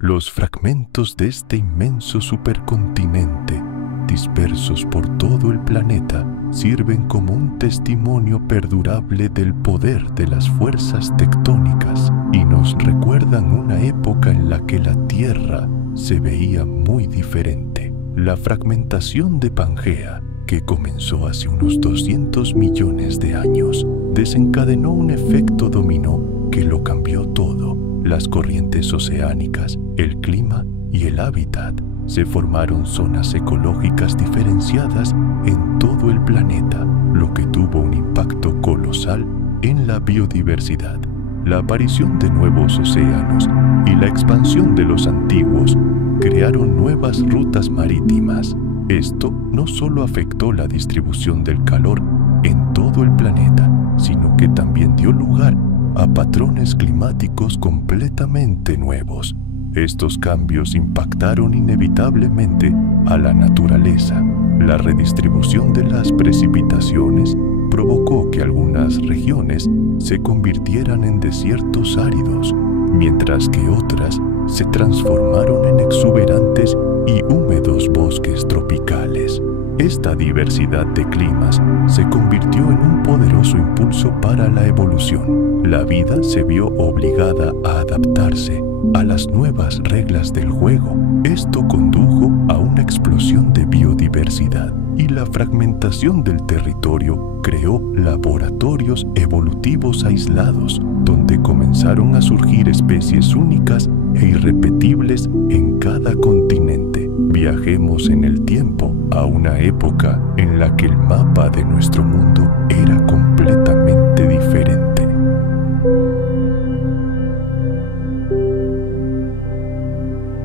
Los fragmentos de este inmenso supercontinente, dispersos por todo el planeta, sirven como un testimonio perdurable del poder de las fuerzas tectónicas y nos recuerdan una época en la que la Tierra se veía muy diferente. La fragmentación de Pangea, que comenzó hace unos 200 millones de años, desencadenó un efecto dominó que lo cambió todo. Las corrientes oceánicas, el clima y el hábitat. Se formaron zonas ecológicas diferenciadas en todo el planeta, lo que tuvo un impacto colosal en la biodiversidad. La aparición de nuevos océanos y la expansión de los antiguos crearon nuevas rutas marítimas. Esto no solo afectó la distribución del calor en todo el planeta, sino que también dio lugar a patrones climáticos completamente nuevos. Estos cambios impactaron inevitablemente a la naturaleza. La redistribución de las precipitaciones provocó que algunas regiones se convirtieran en desiertos áridos, mientras que otras se transformaron en exuberantes y húmedos bosques tropicales. Esta diversidad de climas se convirtió en un poderoso impulso para la evolución. La vida se vio obligada a adaptarse a las nuevas reglas del juego. Esto condujo a una explosión de biodiversidad y la fragmentación del territorio creó laboratorios evolutivos aislados, donde comenzaron a surgir especies únicas e irrepetibles en cada continente. Viajemos en el tiempo a una época en la que el mapa de nuestro mundo era completamente diferente.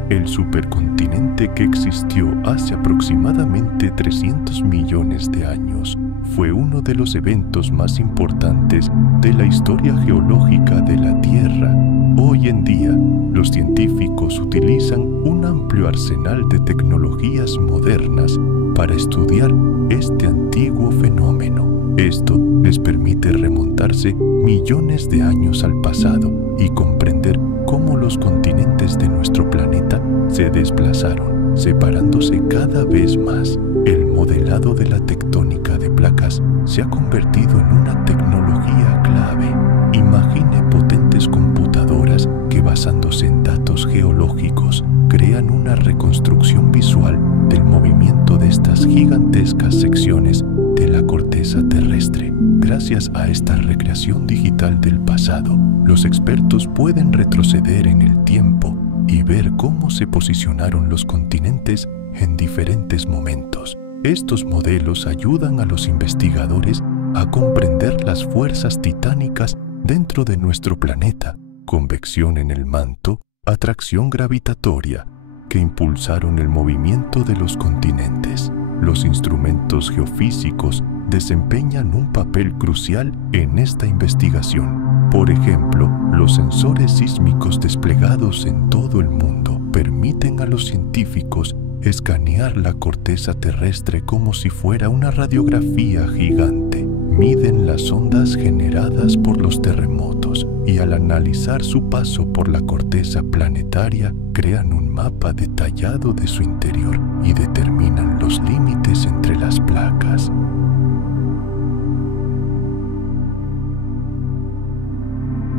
El supercontinente que existió hace aproximadamente 300 millones de años fue uno de los eventos más importantes de la historia geológica de la Tierra. Hoy en día, los científicos utilizan un amplio arsenal de tecnologías modernas para estudiar este antiguo fenómeno. Esto les permite remontarse millones de años al pasado y comprender cómo los continentes de nuestro planeta se desplazaron, separándose cada vez más. El modelado de la tectónica de placas se ha convertido en una tecnología clave. Imagine potentes computadoras que, basándose en datos geológicos, crean una reconstrucción visual del movimiento de estas gigantescas secciones de la corteza terrestre. Gracias a esta recreación digital del pasado, los expertos pueden retroceder en el tiempo y ver cómo se posicionaron los continentes en diferentes momentos. Estos modelos ayudan a los investigadores a comprender las fuerzas titánicas dentro de nuestro planeta, convección en el manto, atracción gravitatoria, que impulsaron el movimiento de los continentes. Los instrumentos geofísicos desempeñan un papel crucial en esta investigación. Por ejemplo, los sensores sísmicos desplegados en todo el mundo permiten a los científicos escanear la corteza terrestre como si fuera una radiografía gigante. Miden las ondas generadas por los terremotos y, al analizar su paso por la corteza planetaria, crean un mapa detallado de su interior y determinan los límites entre las placas.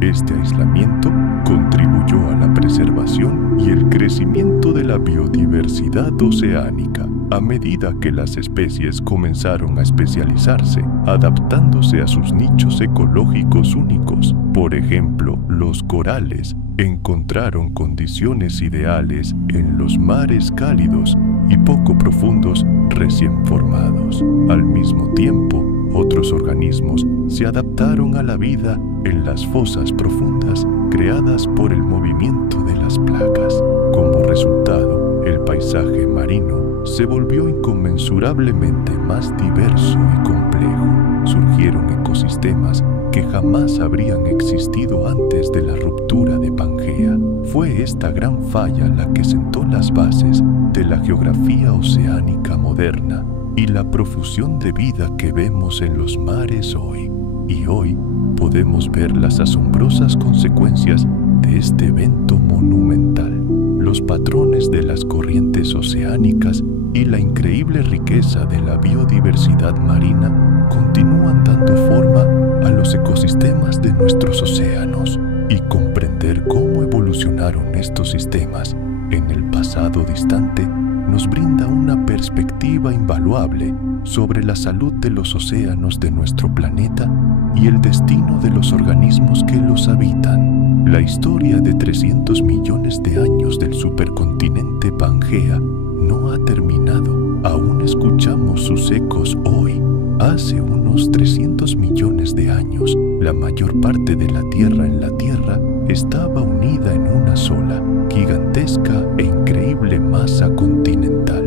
Este aislamiento contribuyó a la preservación y el crecimiento de la biodiversidad oceánica, a medida que las especies comenzaron a especializarse, adaptándose a sus nichos ecológicos únicos. Por ejemplo, los corales encontraron condiciones ideales en los mares cálidos y poco profundos recién formados. Al mismo tiempo, otros organismos se adaptaron a la vida en las fosas profundas creadas por el movimiento de las placas. Como resultado, el paisaje marino se volvió inconmensurablemente más diverso y complejo. Surgieron ecosistemas que jamás habrían existido antes de la ruptura de Pangea. Fue esta gran falla la que sentó las bases de la geografía oceánica moderna y la profusión de vida que vemos en los mares hoy. Y hoy podemos ver las asombrosas consecuencias de este evento monumental. Los los patrones de las corrientes oceánicas y la increíble riqueza de la biodiversidad marina continúan dando forma a los ecosistemas de nuestros océanos, y comprender cómo evolucionaron estos sistemas en el pasado distante nos brinda una perspectiva invaluable sobre la salud de los océanos de nuestro planeta y el destino de los organismos que los habitan. La historia de 300 millones de años del supercontinente Pangea no ha terminado. Aún escuchamos sus ecos hoy. Hace unos 300 millones de años, la mayor parte de la tierra en la Tierra estaba unida en una sola, gigantesca e increíble masa continental.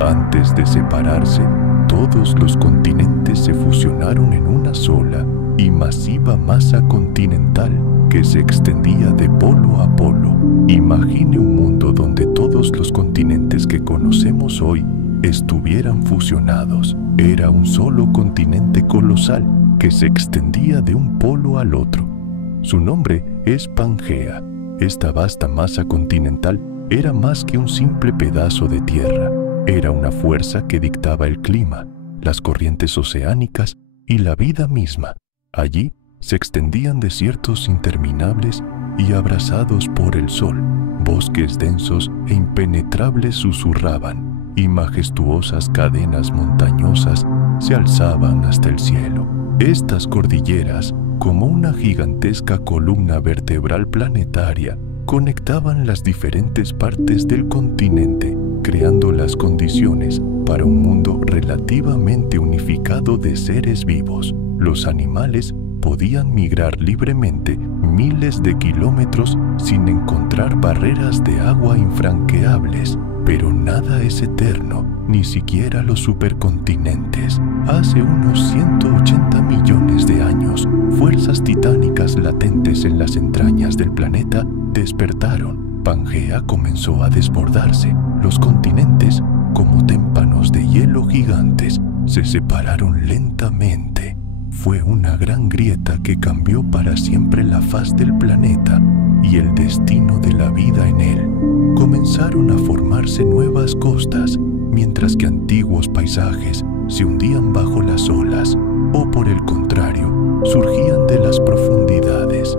Antes de separarse, todos los continentes se fusionaron en una sola y masiva masa continental que se extendía de polo a polo. Imagine un mundo donde todos los continentes que conocemos hoy estuvieran fusionados. Era un solo continente colosal que se extendía de un polo al otro. Su nombre es Pangea. Esta vasta masa continental era más que un simple pedazo de tierra. Era una fuerza que dictaba el clima, las corrientes oceánicas y la vida misma. Allí se extendían desiertos interminables y abrasados por el sol. Bosques densos e impenetrables susurraban, y majestuosas cadenas montañosas se alzaban hasta el cielo. Estas cordilleras, como una gigantesca columna vertebral planetaria, conectaban las diferentes partes del continente, creando las condiciones para un mundo relativamente unificado de seres vivos. Los animales podían migrar libremente miles de kilómetros sin encontrar barreras de agua infranqueables. Pero nada es eterno, ni siquiera los supercontinentes. Hace unos 180 millones de años, fuerzas titánicas latentes en las entrañas del planeta despertaron. Pangea comenzó a desbordarse. Los continentes, como témpanos de hielo gigantes, se separaron lentamente. Fue una gran grieta que cambió para siempre la faz del planeta y el destino de la vida en él. Comenzaron a formarse nuevas costas, mientras que antiguos paisajes se hundían bajo las olas, o por el contrario, surgían de las profundidades.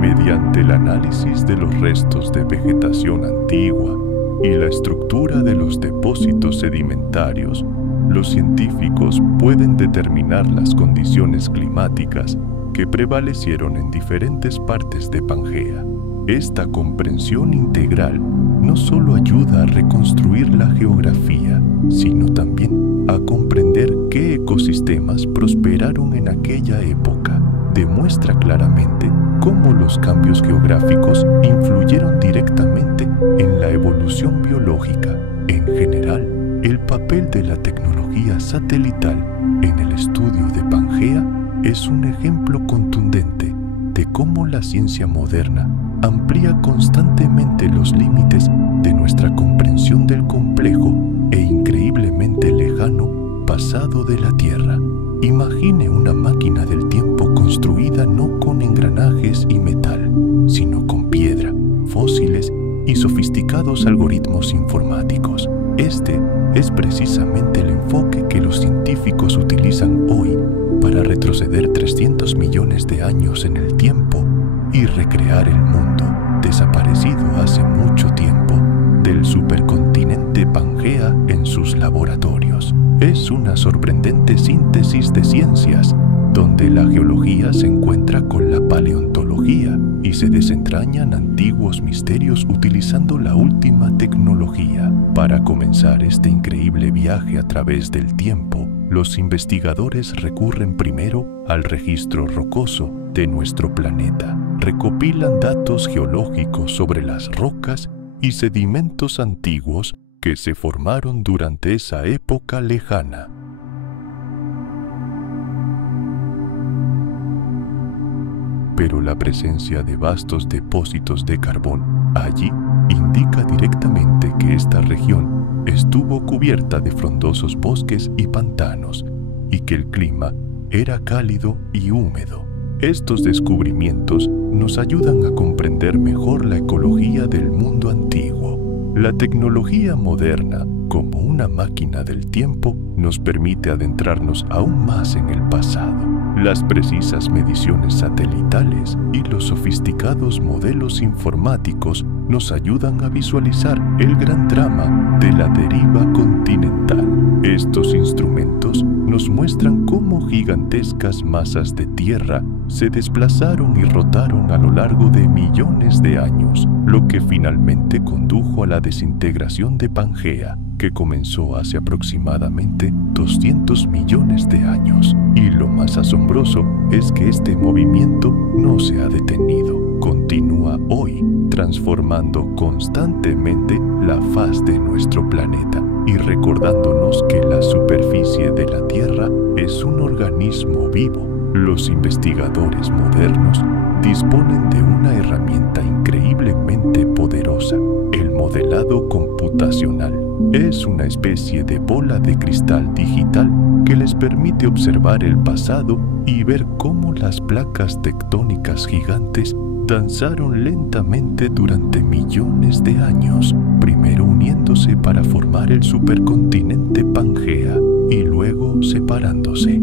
Mediante el análisis de los restos de vegetación antigua y la estructura de los depósitos sedimentarios, los científicos pueden determinar las condiciones climáticas que prevalecieron en diferentes partes de Pangea. Esta comprensión integral no solo ayuda a reconstruir la geografía, sino también a comprender qué ecosistemas prosperaron en aquella época. Demuestra claramente cómo los cambios geográficos influyeron directamente en la evolución biológica. En general, el papel de la tecnología satelital en el estudio de Pangea es un ejemplo contundente de cómo la ciencia moderna amplía constantemente los límites de nuestra comprensión del complejo e increíblemente lejano pasado de la Tierra. Imagine una máquina del tiempo construida no con engranajes y metal, sino con piedra, fósiles y sofisticados algoritmos informáticos. Este es precisamente el enfoque que los científicos utilizan hoy para retroceder 300 millones de años en el tiempo y recrear el mundo desaparecido hace mucho tiempo del supercontinente Pangea en sus laboratorios. Es una sorprendente síntesis de ciencias, donde la geología se encuentra con la paleontología y se desentrañan antiguos misterios utilizando la última tecnología. Para comenzar este increíble viaje a través del tiempo, los investigadores recurren primero al registro rocoso de nuestro planeta. Recopilan datos geológicos sobre las rocas y sedimentos antiguos que se formaron durante esa época lejana. Pero la presencia de vastos depósitos de carbón allí indica directamente que esta región estuvo cubierta de frondosos bosques y pantanos, y que el clima era cálido y húmedo. Estos descubrimientos nos ayudan a comprender mejor la ecología del mundo antiguo. La tecnología moderna, como una máquina del tiempo, nos permite adentrarnos aún más en el pasado. Las precisas mediciones satelitales y los sofisticados modelos informáticos nos ayudan a visualizar el gran drama de la deriva continental. Estos instrumentos nos muestran cómo gigantescas masas de tierra se desplazaron y rotaron a lo largo de millones de años, lo que finalmente condujo a la desintegración de Pangea, que comenzó hace aproximadamente 200 millones de años. Y lo más asombroso es que este movimiento no se ha detenido. Continúa hoy, transformando constantemente la faz de nuestro planeta y recordándonos que la superficie de la Tierra es un organismo vivo. Los investigadores modernos disponen de una herramienta increíblemente poderosa: el modelado computacional. Es una especie de bola de cristal digital que les permite observar el pasado y ver cómo las placas tectónicas gigantes danzaron lentamente durante millones de años, primero uniéndose para formar el supercontinente Pangea y luego separándose.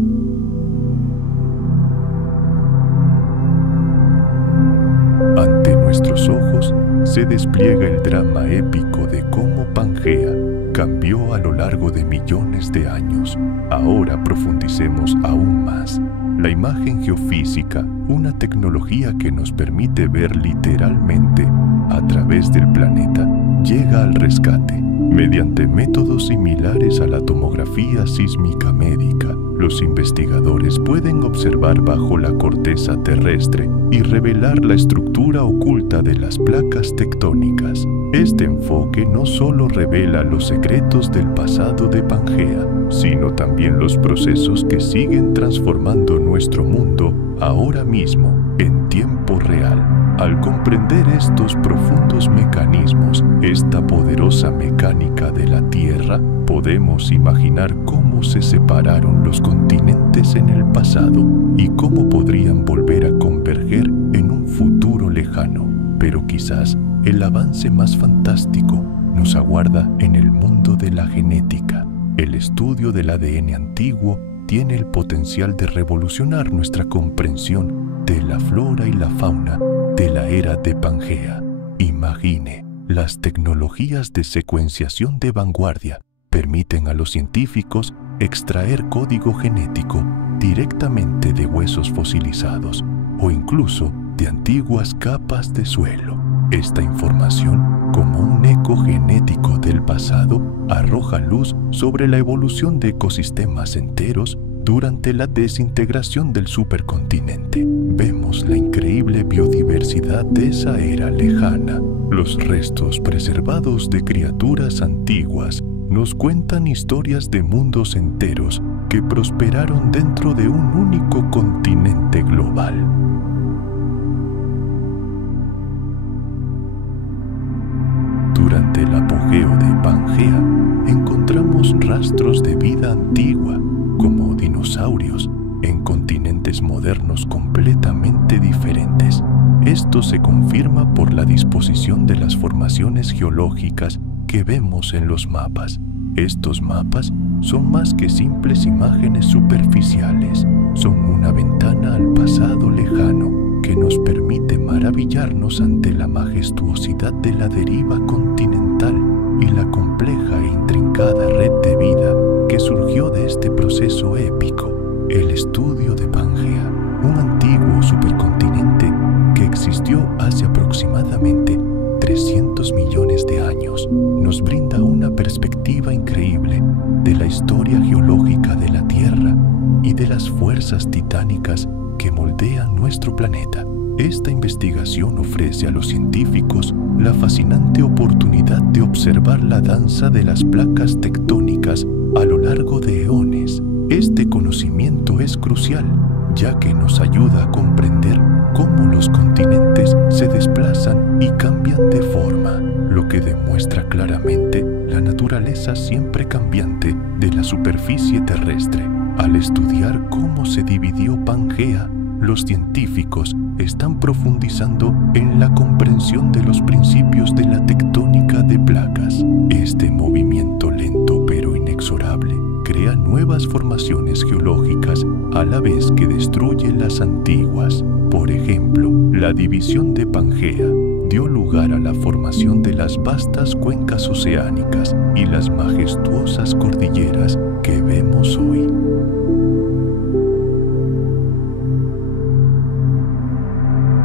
Ante nuestros ojos se despliega el drama épico de cómo Pangea cambió a lo largo de millones de años. Ahora profundicemos aún más. La imagen geofísica, una tecnología que nos permite ver literalmente a través del planeta, llega al rescate. Mediante métodos similares a la tomografía sísmica médica, los investigadores pueden observar bajo la corteza terrestre y revelar la estructura oculta de las placas tectónicas. Este enfoque no solo revela los secretos del pasado de Pangea, sino también los procesos que siguen transformando nuestro mundo ahora mismo, en tiempo real. Al comprender estos profundos mecanismos, esta poderosa mecánica de la Tierra, podemos imaginar cómo se separaron los continentes en el pasado y cómo podrían volver a converger en un futuro lejano. Pero quizás el avance más fantástico nos aguarda en el mundo de la genética. El estudio del ADN antiguo tiene el potencial de revolucionar nuestra comprensión de la flora y la fauna de la era de Pangea. Imagine, las tecnologías de secuenciación de vanguardia permiten a los científicos extraer código genético directamente de huesos fosilizados o incluso de antiguas capas de suelo. Esta información, como un eco genético del pasado, arroja luz sobre la evolución de ecosistemas enteros durante la desintegración del supercontinente. Vemos la increíble biodiversidad de esa era lejana. Los restos preservados de criaturas antiguas nos cuentan historias de mundos enteros que prosperaron dentro de un único continente global. Durante el apogeo de Pangea, encontramos rastros de vida antigua, como dinosaurios, en continentes modernos completamente diferentes. Esto se confirma por la disposición de las formaciones geológicas que vemos en los mapas. Estos mapas son más que simples imágenes superficiales, son una ventana al pasado lejano que nos permite maravillarnos ante la majestuosidad de la deriva continental y la compleja e intrincada red de vida que surgió de este proceso épico. El estudio de Pangea, un antiguo supercontinente que existió hace aproximadamente 300 millones de años, nos brinda una perspectiva increíble de la historia geológica de la Tierra y de las fuerzas titánicas que moldean nuestro planeta. Esta investigación ofrece a los científicos la fascinante oportunidad de observar la danza de las placas tectónicas a lo largo de eones. Este conocimiento es crucial, ya que nos ayuda a comprender cómo los continentes se desplazan y cambian de forma, lo que demuestra claramente la naturaleza siempre cambiante de la superficie terrestre. Al estudiar cómo se dividió Pangea, los científicos están profundizando en la comprensión de los principios de la tectónica de placas. Este movimiento lento pero inexorable crea nuevas formaciones geológicas a la vez que destruye las antiguas. Por ejemplo, la división de Pangea dio lugar a la formación de las vastas cuencas oceánicas y las majestuosas cordilleras que vemos hoy.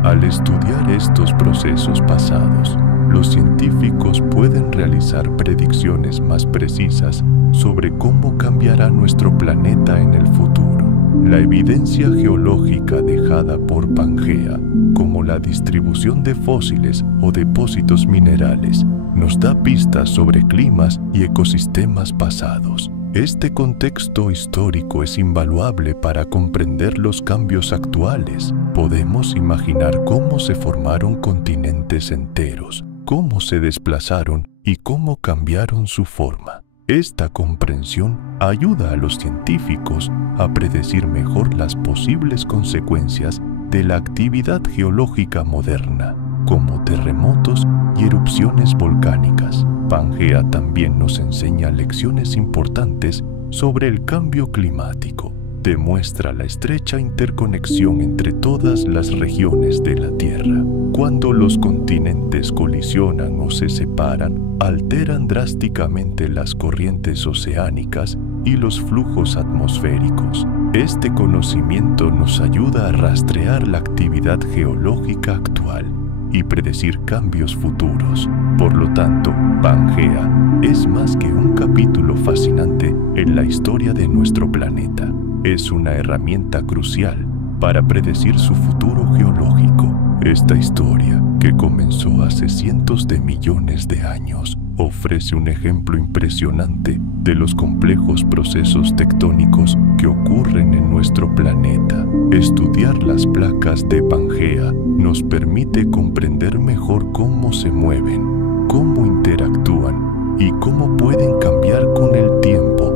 Al estudiar estos procesos pasados, los científicos pueden realizar predicciones más precisas sobre cómo cambiará nuestro planeta en el futuro. La evidencia geológica dejada por Pangea, como la distribución de fósiles o depósitos minerales, nos da pistas sobre climas y ecosistemas pasados. Este contexto histórico es invaluable para comprender los cambios actuales. Podemos imaginar cómo se formaron continentes enteros, cómo se desplazaron y cómo cambiaron su forma. Esta comprensión ayuda a los científicos a predecir mejor las posibles consecuencias de la actividad geológica moderna, como terremotos y erupciones volcánicas. Pangea también nos enseña lecciones importantes sobre el cambio climático. Demuestra la estrecha interconexión entre todas las regiones de la Tierra. Cuando los continentes colisionan o se separan, alteran drásticamente las corrientes oceánicas y los flujos atmosféricos. Este conocimiento nos ayuda a rastrear la actividad geológica actual y predecir cambios futuros. Por lo tanto, Pangea es más que un capítulo fascinante en la historia de nuestro planeta. Es una herramienta crucial para predecir su futuro geológico. Esta historia, que comenzó hace cientos de millones de años, ofrece un ejemplo impresionante de los complejos procesos tectónicos que ocurren en nuestro planeta. Estudiar las placas de Pangea nos permite comprender mejor cómo se mueven, cómo interactúan y cómo pueden cambiar con el tiempo.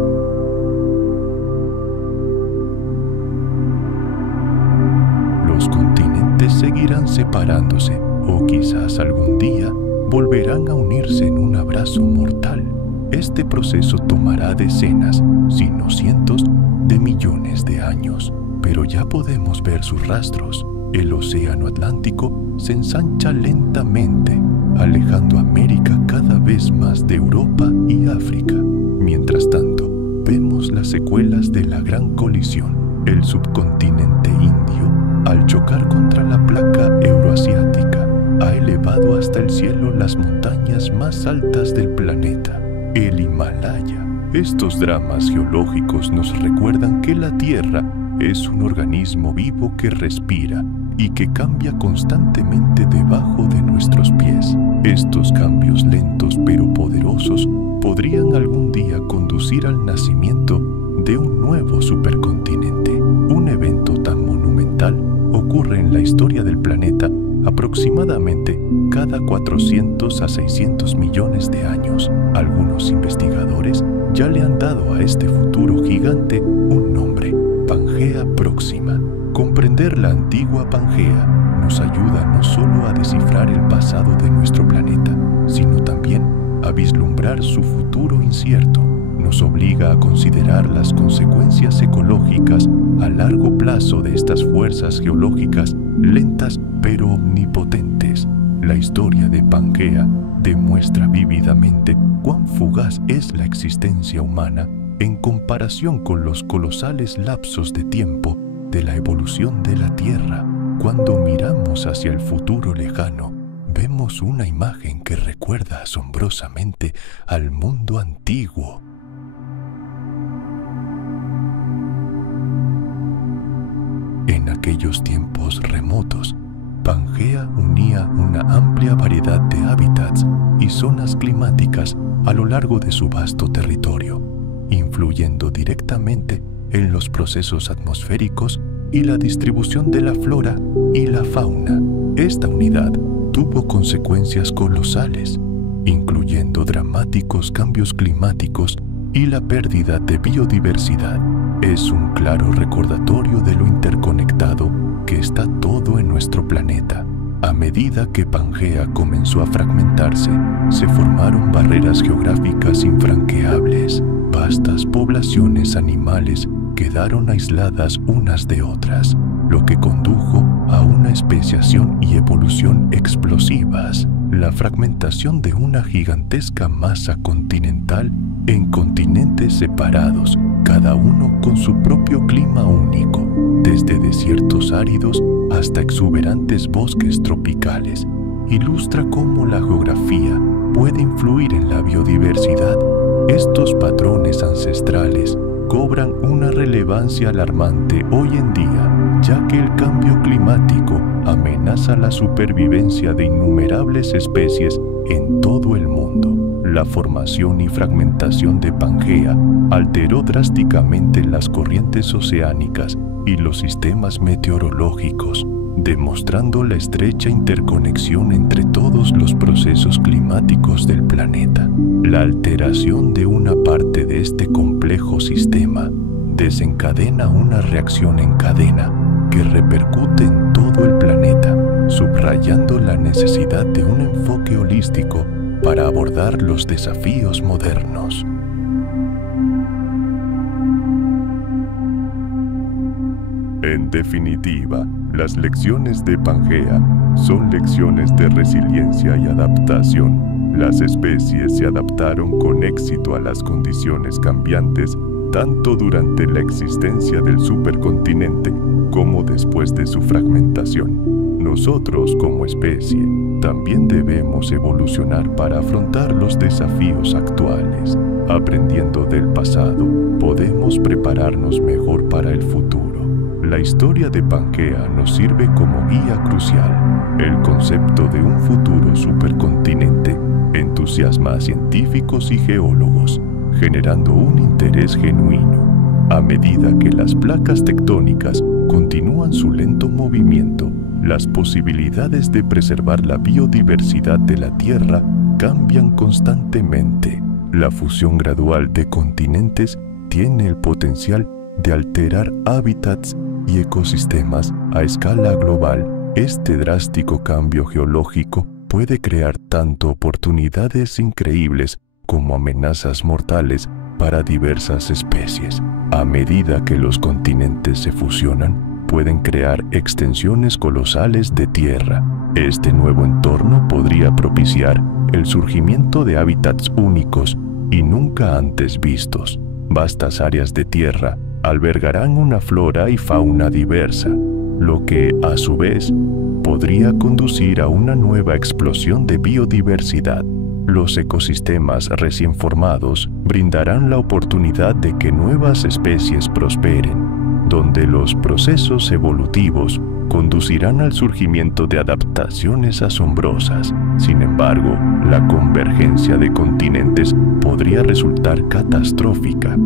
Los continentes seguirán separándose o quizás algún día volverán a unirse en un abrazo mortal. Este proceso tomará decenas, si no cientos, de millones de años, pero ya podemos ver sus rastros. El océano Atlántico se ensancha lentamente, alejando a América cada vez más de Europa y África. Mientras tanto, vemos las secuelas de la gran colisión. El subcontinente indio, al chocar contra la placa euroasiática, ha elevado hasta el cielo las montañas más altas del planeta, el Himalaya. Estos dramas geológicos nos recuerdan que la Tierra es un organismo vivo que respira y que cambia constantemente debajo de nuestros pies. Estos cambios lentos pero poderosos podrían algún día conducir al nacimiento de un nuevo supercontinente. Un evento tan monumental ocurre en la historia del planeta aproximadamente cada 400 a 600 millones de años. Algunos investigadores ya le han dado a este futuro gigante un nombre: Pangea Próxima. Comprender la antigua Pangea nos ayuda no solo a descifrar el pasado de nuestro planeta, sino también a vislumbrar su futuro incierto. Nos obliga a considerar las consecuencias ecológicas a largo plazo de estas fuerzas geológicas lentas pero omnipotentes. La historia de Pangea demuestra vívidamente cuán fugaz es la existencia humana en comparación con los colosales lapsos de tiempo de la evolución de la Tierra. Cuando miramos hacia el futuro lejano, vemos una imagen que recuerda asombrosamente al mundo antiguo. En aquellos tiempos remotos, Pangea unía una amplia variedad de hábitats y zonas climáticas a lo largo de su vasto territorio, influyendo directamente en los procesos atmosféricos y la distribución de la flora y la fauna. Esta unidad tuvo consecuencias colosales, incluyendo dramáticos cambios climáticos y la pérdida de biodiversidad. Es un claro recordatorio de lo interconectado que está todo en nuestro planeta. A medida que Pangea comenzó a fragmentarse, se formaron barreras geográficas infranqueables. Vastas poblaciones animales quedaron aisladas unas de otras, lo que condujo a una especiación y evolución explosivas. La fragmentación de una gigantesca masa continental en continentes separados, cada uno con su propio clima único, desde desiertos áridos hasta exuberantes bosques tropicales, ilustra cómo la geografía puede influir en la biodiversidad. Estos patrones ancestrales cobran una relevancia alarmante hoy en día, ya que el cambio climático amenaza la supervivencia de innumerables especies en todo el mundo. La formación y fragmentación de Pangea alteró drásticamente las corrientes oceánicas y los sistemas meteorológicos, demostrando la estrecha interconexión entre todos los procesos climáticos del planeta. La alteración de una parte de este complejo sistema desencadena una reacción en cadena que repercute en todo el planeta, subrayando la necesidad de un enfoque holístico para abordar los desafíos modernos. En definitiva, las lecciones de Pangea son lecciones de resiliencia y adaptación. Las especies se adaptaron con éxito a las condiciones cambiantes tanto durante la existencia del supercontinente como después de su fragmentación. Nosotros, como especie, también debemos evolucionar para afrontar los desafíos actuales. Aprendiendo del pasado, podemos prepararnos mejor para el futuro. La historia de Pangea nos sirve como guía crucial. El concepto de un futuro supercontinente entusiasma a científicos y geólogos, generando un interés genuino. A medida que las placas tectónicas continúan su lento movimiento, las posibilidades de preservar la biodiversidad de la Tierra cambian constantemente. La fusión gradual de continentes tiene el potencial de alterar hábitats y ecosistemas a escala global. Este drástico cambio geológico puede crear tanto oportunidades increíbles como amenazas mortales para diversas especies. A medida que los continentes se fusionan, pueden crear extensiones colosales de tierra. Este nuevo entorno podría propiciar el surgimiento de hábitats únicos y nunca antes vistos. Vastas áreas de tierra albergarán una flora y fauna diversa, lo que, a su vez, podría conducir a una nueva explosión de biodiversidad. Los ecosistemas recién formados brindarán la oportunidad de que nuevas especies prosperen, donde los procesos evolutivos conducirán al surgimiento de adaptaciones asombrosas. Sin embargo, la convergencia de continentes podría resultar catastrófica.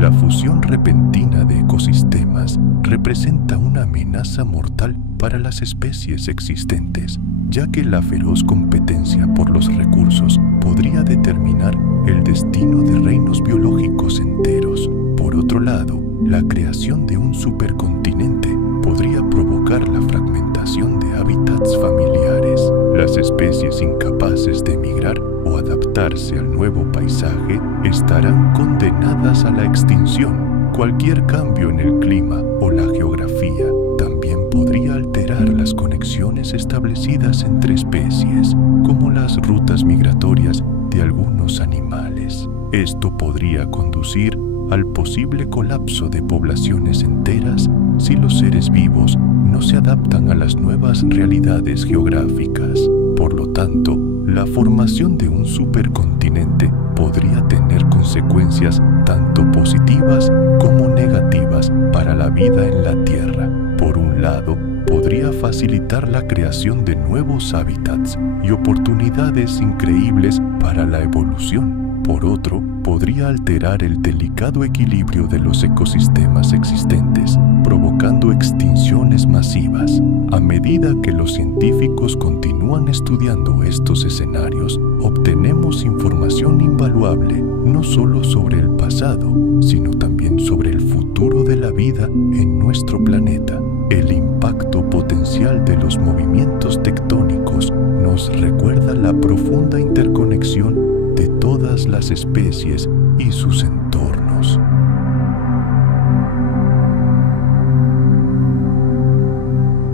La fusión repentina de ecosistemas representa una amenaza mortal para las especies existentes, ya que la feroz competencia por los recursos podría determinar el destino de reinos biológicos enteros. Por otro lado, la creación de un supercontinente podría provocar la fragmentación de hábitats familiares. Las especies incapaces de migrar o adaptarse al nuevo paisaje estarán condenadas a la extinción. Cualquier cambio en el clima o la geografía también podría alterar las conexiones establecidas entre especies, como las rutas migratorias de algunos animales. Esto podría conducir al posible colapso de poblaciones enteras si los seres vivos no se adaptan a las nuevas realidades geográficas. Por lo tanto, la formación de un supercontinente podría tener consecuencias tanto positivas como negativas para la vida en la Tierra. Por un lado, podría facilitar la creación de nuevos hábitats y oportunidades increíbles para la evolución. Por otro, podría alterar el delicado equilibrio de los ecosistemas existentes, provocando extinciones masivas. A medida que los científicos continúan estudiando estos escenarios, obtenemos información invaluable no solo sobre el pasado, sino también sobre el futuro de la vida en nuestro planeta. El impacto potencial de los movimientos tectónicos nos recuerda la profunda interconexión de todas las especies y sus entornos.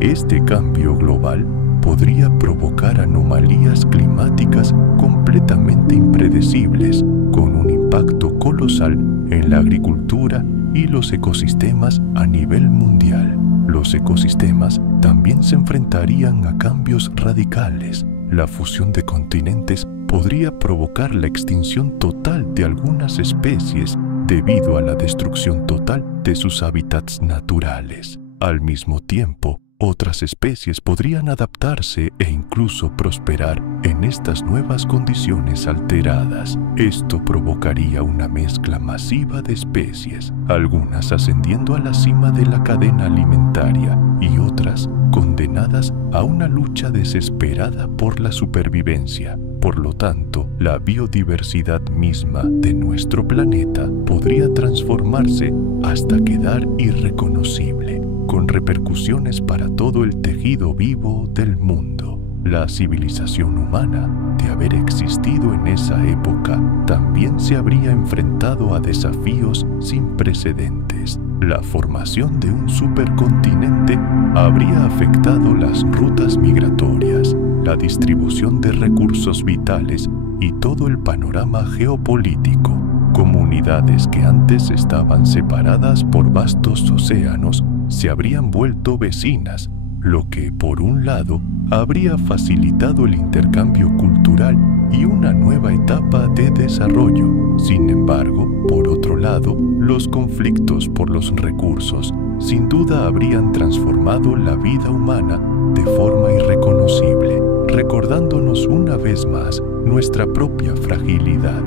Este cambio global podría provocar anomalías climáticas completamente impredecibles, con un impacto colosal en la agricultura y los ecosistemas a nivel mundial. Los ecosistemas también se enfrentarían a cambios radicales. La fusión de continentes podría provocar la extinción total de algunas especies debido a la destrucción total de sus hábitats naturales. Al mismo tiempo, otras especies podrían adaptarse e incluso prosperar en estas nuevas condiciones alteradas. Esto provocaría una mezcla masiva de especies, algunas ascendiendo a la cima de la cadena alimentaria y otras condenadas a una lucha desesperada por la supervivencia. Por lo tanto, la biodiversidad misma de nuestro planeta podría transformarse hasta quedar irreconocible, con repercusiones para todo el tejido vivo del mundo. La civilización humana, de haber existido en esa época, también se habría enfrentado a desafíos sin precedentes. La formación de un supercontinente habría afectado las rutas migratorias, la distribución de recursos vitales y todo el panorama geopolítico. Comunidades que antes estaban separadas por vastos océanos se habrían vuelto vecinas, lo que, por un lado, habría facilitado el intercambio cultural y una nueva etapa de desarrollo. Sin embargo, por otro lado, los conflictos por los recursos sin duda habrían transformado la vida humana de forma irreconocible, recordándonos una vez más nuestra propia fragilidad.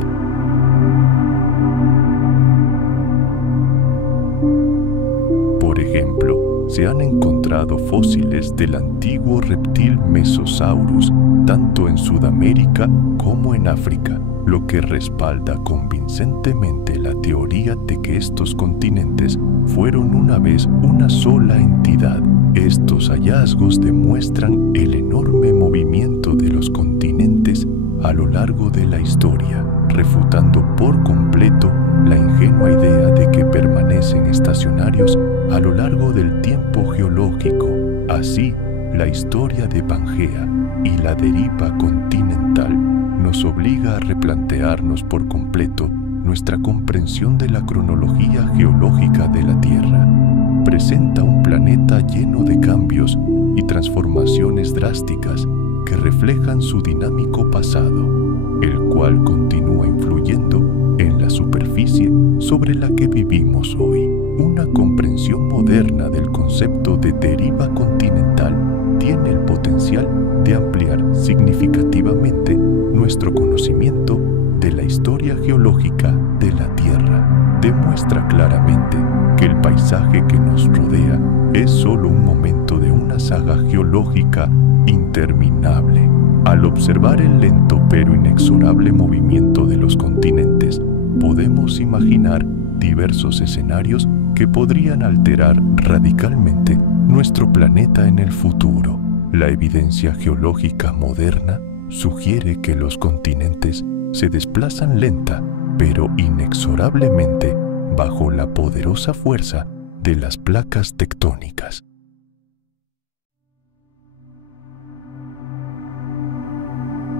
Por ejemplo, se han encontrado fósiles del antiguo reptil Mesosaurus, tanto en Sudamérica como en África, lo que respalda convincentemente la teoría de que estos continentes fueron una vez una sola entidad. Estos hallazgos demuestran el enorme movimiento de los continentes a lo largo de la historia, refutando por completo la ingenua idea de que permanecen estacionarios a lo largo del tiempo geológico. Así, la historia de Pangea y la deriva continental nos obliga a replantearnos por completo nuestra comprensión de la cronología geológica de la Tierra. Presenta un planeta lleno de cambios y transformaciones drásticas que reflejan su dinámico pasado, el cual continúa influyendo en la superficie sobre la que vivimos hoy. Una comprensión moderna del concepto de deriva continental tiene el potencial de ampliar significativamente nuestro conocimiento de la historia geológica de la Tierra. Demuestra claramente que el paisaje que nos rodea es solo un momento de una saga geológica interminable. Al observar el lento pero inexorable movimiento de los continentes, podemos imaginar diversos escenarios que podrían alterar radicalmente nuestro planeta en el futuro. La evidencia geológica moderna sugiere que los continentes se desplazan lenta pero inexorablemente bajo la poderosa fuerza de las placas tectónicas.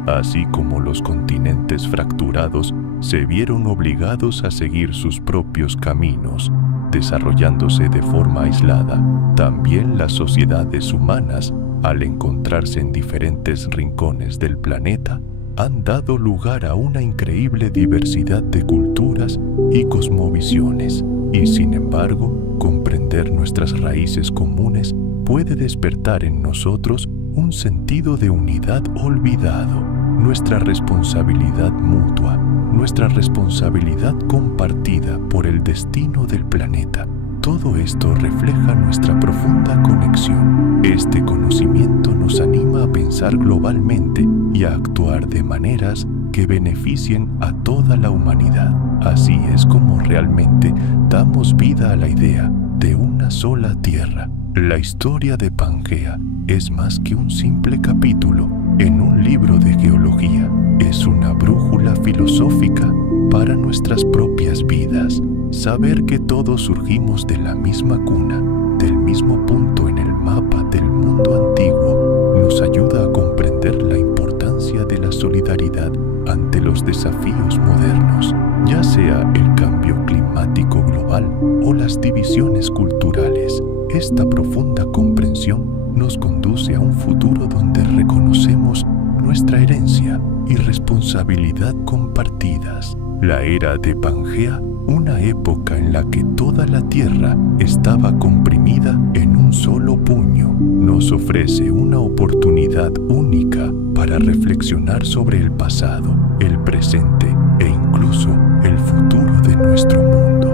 Así como los continentes fracturados se vieron obligados a seguir sus propios caminos, desarrollándose de forma aislada, también las sociedades humanas, al encontrarse en diferentes rincones del planeta, han dado lugar a una increíble diversidad de culturas y cosmovisiones. Y sin embargo, comprender nuestras raíces comunes puede despertar en nosotros un sentido de unidad olvidado. nuestra responsabilidad mutua, nuestra responsabilidad compartida por el destino del planeta. Todo esto refleja nuestra profunda conexión. Este conocimiento nos anima a pensar globalmente y a actuar de maneras que beneficien a toda la humanidad. Así es como realmente damos vida a la idea de una sola tierra. La historia de Pangea es más que un simple capítulo en un libro de geología. Es una brújula filosófica para nuestras propias vidas. Saber que todos surgimos de la misma cuna, del mismo punto en el mapa del mundo antiguo, nos ayuda a comprender la importancia de la solidaridad ante los desafíos modernos, ya sea el cambio climático global o las divisiones culturales. Esta profunda comprensión nos conduce a un futuro donde reconocemos nuestra herencia y responsabilidad compartidas. La era de Pangea, una época en la que toda la Tierra estaba comprimida en un solo puño, nos ofrece una oportunidad única para reflexionar sobre el pasado, el presente e incluso el futuro de nuestro mundo.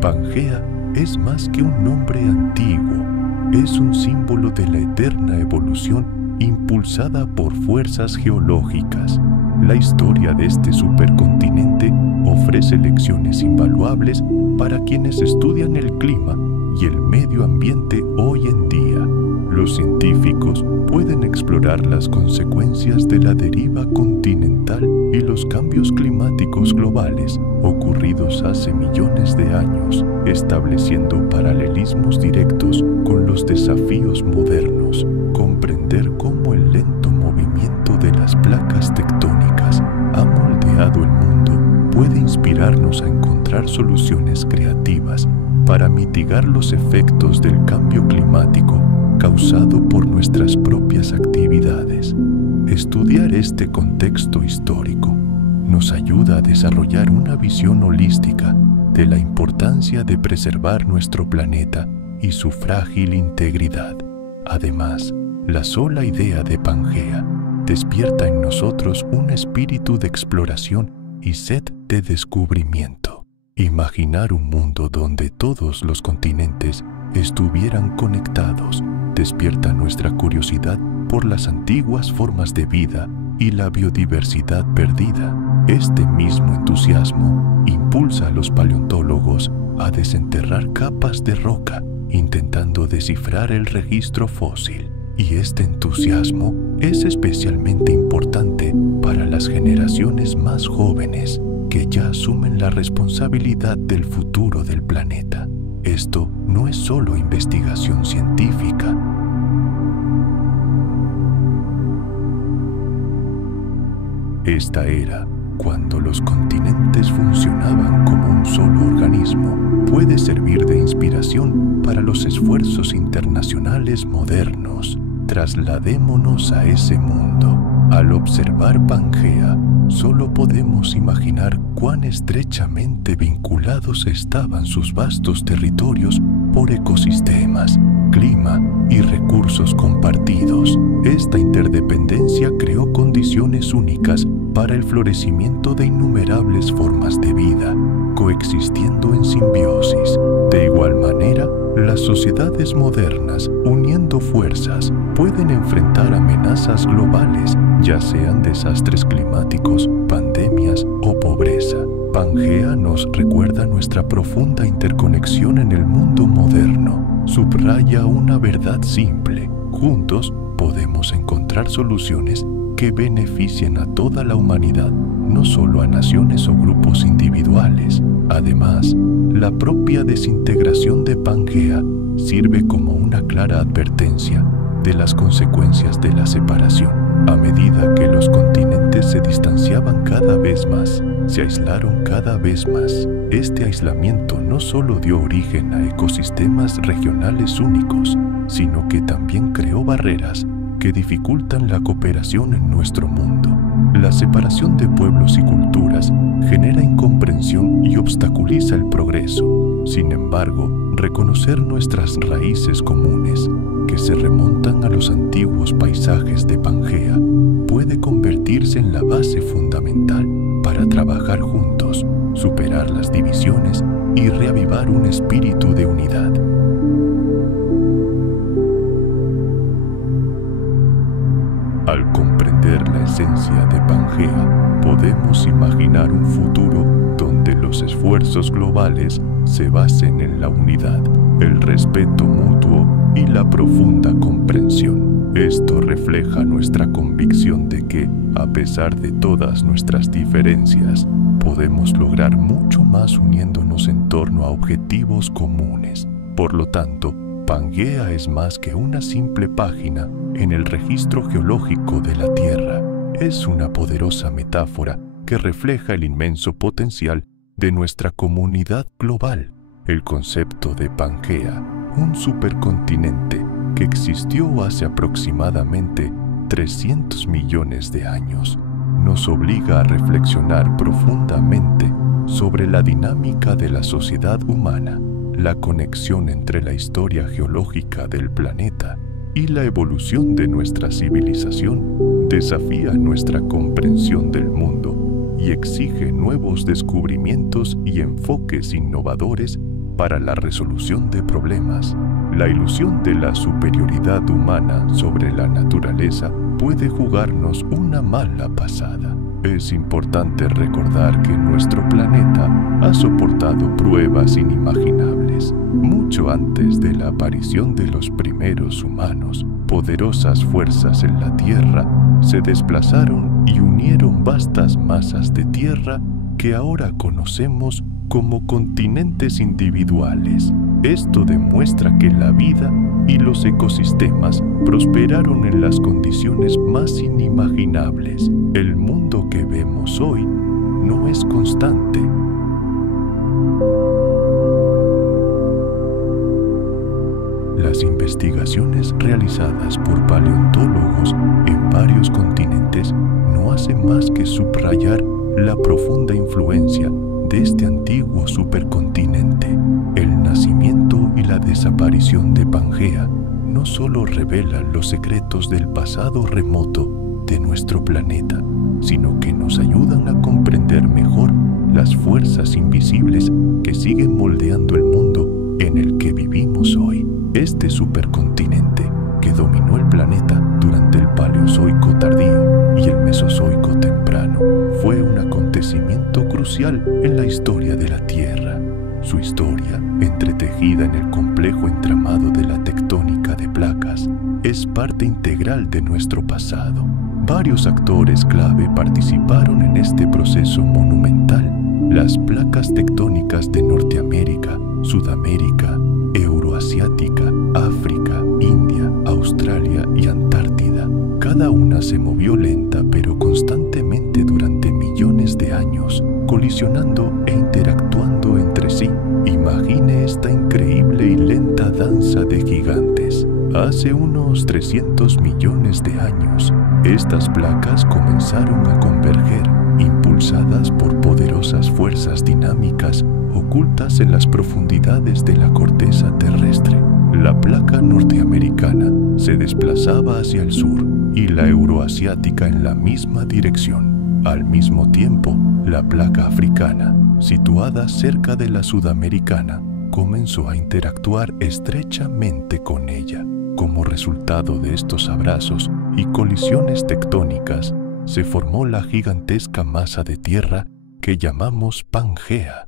Pangea es más que un nombre antiguo, es un símbolo de la eterna evolución impulsada por fuerzas geológicas. La historia de este supercontinente ofrece lecciones invaluables para quienes estudian el clima y el medio ambiente hoy en día. Los científicos pueden explorar las consecuencias de la deriva continental y los cambios climáticos globales ocurridos hace millones de años, estableciendo paralelismos directos con los desafíos modernos. Comprender cómo el lento movimiento de las placas tectónicas ha moldeado el mundo puede inspirarnos a encontrar soluciones creativas para mitigar los efectos del cambio climático causado por nuestras propias actividades. Estudiar este contexto histórico nos ayuda a desarrollar una visión holística de la importancia de preservar nuestro planeta y su frágil integridad. Además, la sola idea de Pangea despierta en nosotros un espíritu de exploración y sed de descubrimiento. Imaginar un mundo donde todos los continentes estuvieran conectados despierta nuestra curiosidad por las antiguas formas de vida y la biodiversidad perdida. Este mismo entusiasmo impulsa a los paleontólogos a desenterrar capas de roca, intentando descifrar el registro fósil. Y este entusiasmo es especialmente importante para las generaciones más jóvenes que ya asumen la responsabilidad del futuro del planeta. Esto no es solo investigación científica. Esta era, cuando los continentes funcionaban como un solo organismo, puede servir de inspiración para los esfuerzos internacionales modernos. Trasladémonos a ese mundo. Al observar Pangea, solo podemos imaginar cuán estrechamente vinculados estaban sus vastos territorios por ecosistemas, clima y recursos compartidos. Esta interdependencia creó condiciones únicas para el florecimiento de innumerables formas de vida, coexistiendo en simbiosis. De igual manera, las sociedades modernas, uniendo fuerzas, pueden enfrentar amenazas globales, ya sean desastres climáticos, pandemias o pobreza. Pangea nos recuerda nuestra profunda interconexión en el mundo moderno. Subraya una verdad simple: juntos podemos encontrar soluciones que beneficien a toda la humanidad, no solo a naciones o grupos individuales. Además, la propia desintegración de Pangea sirve como una clara advertencia de las consecuencias de la separación. A medida que los continentes se distanciaban cada vez más, se aislaron cada vez más. Este aislamiento no solo dio origen a ecosistemas regionales únicos, sino que también creó barreras que dificultan la cooperación en nuestro mundo. La separación de pueblos y culturas genera incomprensión y obstaculiza el progreso. Sin embargo, reconocer nuestras raíces comunes, que se remontan a los antiguos paisajes de Pangea, puede convertirse en la base fundamental para trabajar juntos, superar las divisiones y reavivar un espíritu de unidad. Al comprender la esencia de Pangea, podemos imaginar un futuro donde los esfuerzos globales se basen en la unidad, el respeto mutuo y la profunda comprensión. Esto refleja nuestra convicción de que, a pesar de todas nuestras diferencias, podemos lograr mucho más uniéndonos en torno a objetivos comunes. Por lo tanto, Pangea es más que una simple página en el registro geológico de la Tierra. Es una poderosa metáfora que refleja el inmenso potencial de nuestra comunidad global. El concepto de Pangea, un supercontinente que existió hace aproximadamente 300 millones de años, nos obliga a reflexionar profundamente sobre la dinámica de la sociedad humana, la conexión entre la historia geológica del planeta y la evolución de nuestra civilización. Desafía nuestra comprensión del mundo y exige nuevos descubrimientos y enfoques innovadores para la resolución de problemas. La ilusión de la superioridad humana sobre la naturaleza puede jugarnos una mala pasada. Es importante recordar que nuestro planeta ha soportado pruebas inimaginables. Mucho antes de la aparición de los primeros humanos, poderosas fuerzas en la Tierra se desplazaron y unieron vastas masas de tierra que ahora conocemos como continentes individuales. Esto demuestra que la vida y los ecosistemas prosperaron en las condiciones más inimaginables. El mundo que vemos hoy no es constante. Las investigaciones realizadas por paleontólogos en varios continentes no hacen más que subrayar la profunda influencia de este antiguo supercontinente. El nacimiento y la desaparición de Pangea no solo revelan los secretos del pasado remoto de nuestro planeta, sino que nos ayudan a comprender mejor las fuerzas invisibles que siguen moldeando el mundo en el que vivimos hoy. Este supercontinente, que dominó el planeta durante el Paleozoico tardío y el Mesozoico temprano, fue un acontecimiento crucial en la historia de la Tierra. Su historia, entretejida en el complejo entramado de la tectónica de placas, es parte integral de nuestro pasado. Varios actores clave participaron en este proceso monumental: las placas tectónicas de Norteamérica, Sudamérica, Euroasiática, África, India, Australia y Antártida. Cada una se movió lenta pero constantemente durante millones de años, colisionando e interactuando entre sí. Imagine esta increíble y lenta danza de gigantes. Hace unos 300 millones de años, estas placas comenzaron a converger, impulsadas por poderosas fuerzas dinámicas ocultas en las profundidades de la corteza terrestre. La placa norteamericana se desplazaba hacia el sur y la euroasiática en la misma dirección. Al mismo tiempo, la placa africana, situada cerca de la sudamericana, comenzó a interactuar estrechamente con ella. Como resultado de estos abrazos y colisiones tectónicas, se formó la gigantesca masa de tierra que llamamos Pangea.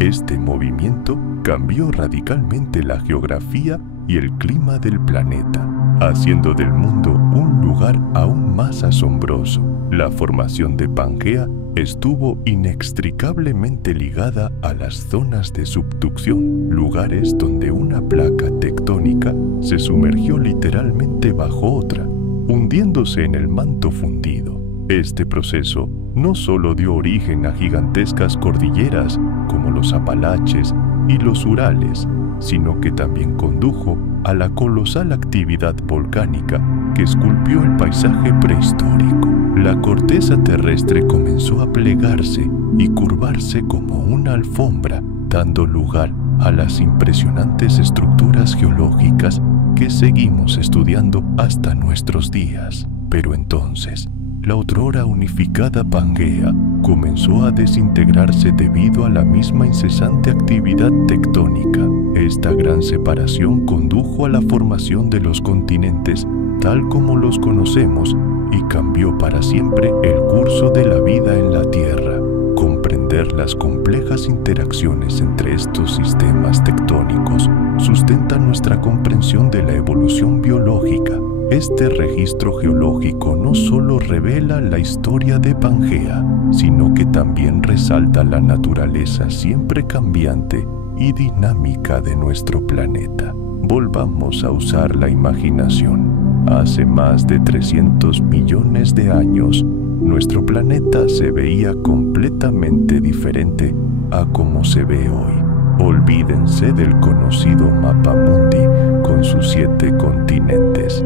Este movimiento cambió radicalmente la geografía y el clima del planeta, haciendo del mundo un lugar aún más asombroso. La formación de Pangea estuvo inextricablemente ligada a las zonas de subducción, lugares donde una placa tectónica se sumergió literalmente bajo otra, hundiéndose en el manto fundido. Este proceso no solo dio origen a gigantescas cordilleras como los Apalaches y los Urales, sino que también condujo a la colosal actividad volcánica que esculpió el paisaje prehistórico. La corteza terrestre comenzó a plegarse y curvarse como una alfombra, dando lugar a las impresionantes estructuras geológicas que seguimos estudiando hasta nuestros días. Pero entonces, la otrora unificada Pangea comenzó a desintegrarse debido a la misma incesante actividad tectónica. Esta gran separación condujo a la formación de los continentes tal como los conocemos y cambió para siempre el curso de la vida en la Tierra. Comprender las complejas interacciones entre estos sistemas tectónicos sustenta nuestra comprensión de la evolución biológica. Este registro geológico no solo revela la historia de Pangea, sino que también resalta la naturaleza siempre cambiante y dinámica de nuestro planeta. Volvamos a usar la imaginación. Hace más de 300 millones de años, nuestro planeta se veía completamente diferente a como se ve hoy. Olvídense del conocido mapa mundi con sus 7 continentes.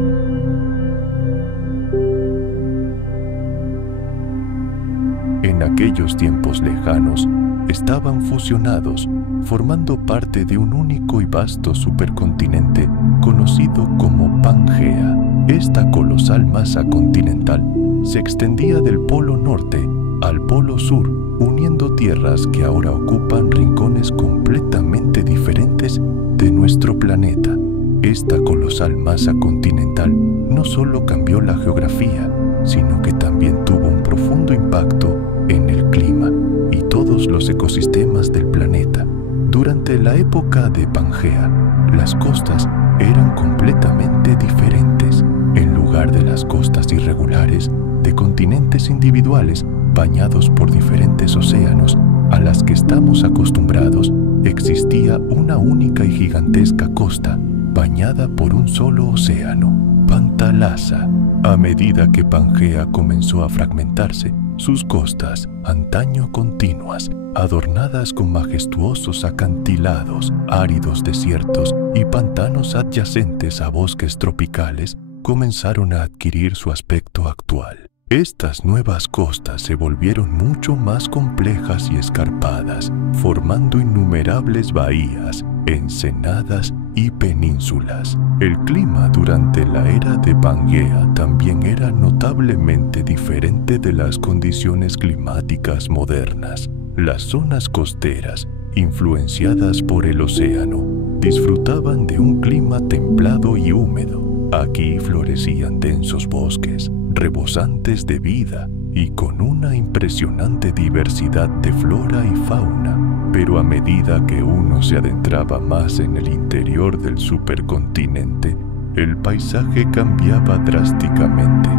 En aquellos tiempos lejanos, estaban fusionados, formando parte de un único y vasto supercontinente conocido como Pangea. Esta colosal masa continental se extendía del polo norte al polo sur, uniendo tierras que ahora ocupan rincones completamente diferentes de nuestro planeta. Esta colosal masa continental no solo cambió la geografía, sino que también tuvo un profundo impacto en el clima y todos los ecosistemas del planeta. Durante la época de Pangea, las costas eran completamente diferentes. En lugar de las costas irregulares de continentes individuales bañados por diferentes océanos a las que estamos acostumbrados, existía una única y gigantesca costa bañada por un solo océano, Pantalasa. A medida que Pangea comenzó a fragmentarse, sus costas, antaño continuas, adornadas con majestuosos acantilados, áridos desiertos y pantanos adyacentes a bosques tropicales, comenzaron a adquirir su aspecto actual. Estas nuevas costas se volvieron mucho más complejas y escarpadas, formando innumerables bahías, ensenadas y penínsulas. El clima durante la era de Pangea también era notablemente diferente de las condiciones climáticas modernas. Las zonas costeras, influenciadas por el océano, disfrutaban de un clima templado y húmedo. Aquí florecían densos bosques, rebosantes de vida y con una impresionante diversidad de flora y fauna. Pero a medida que uno se adentraba más en el interior del supercontinente, el paisaje cambiaba drásticamente.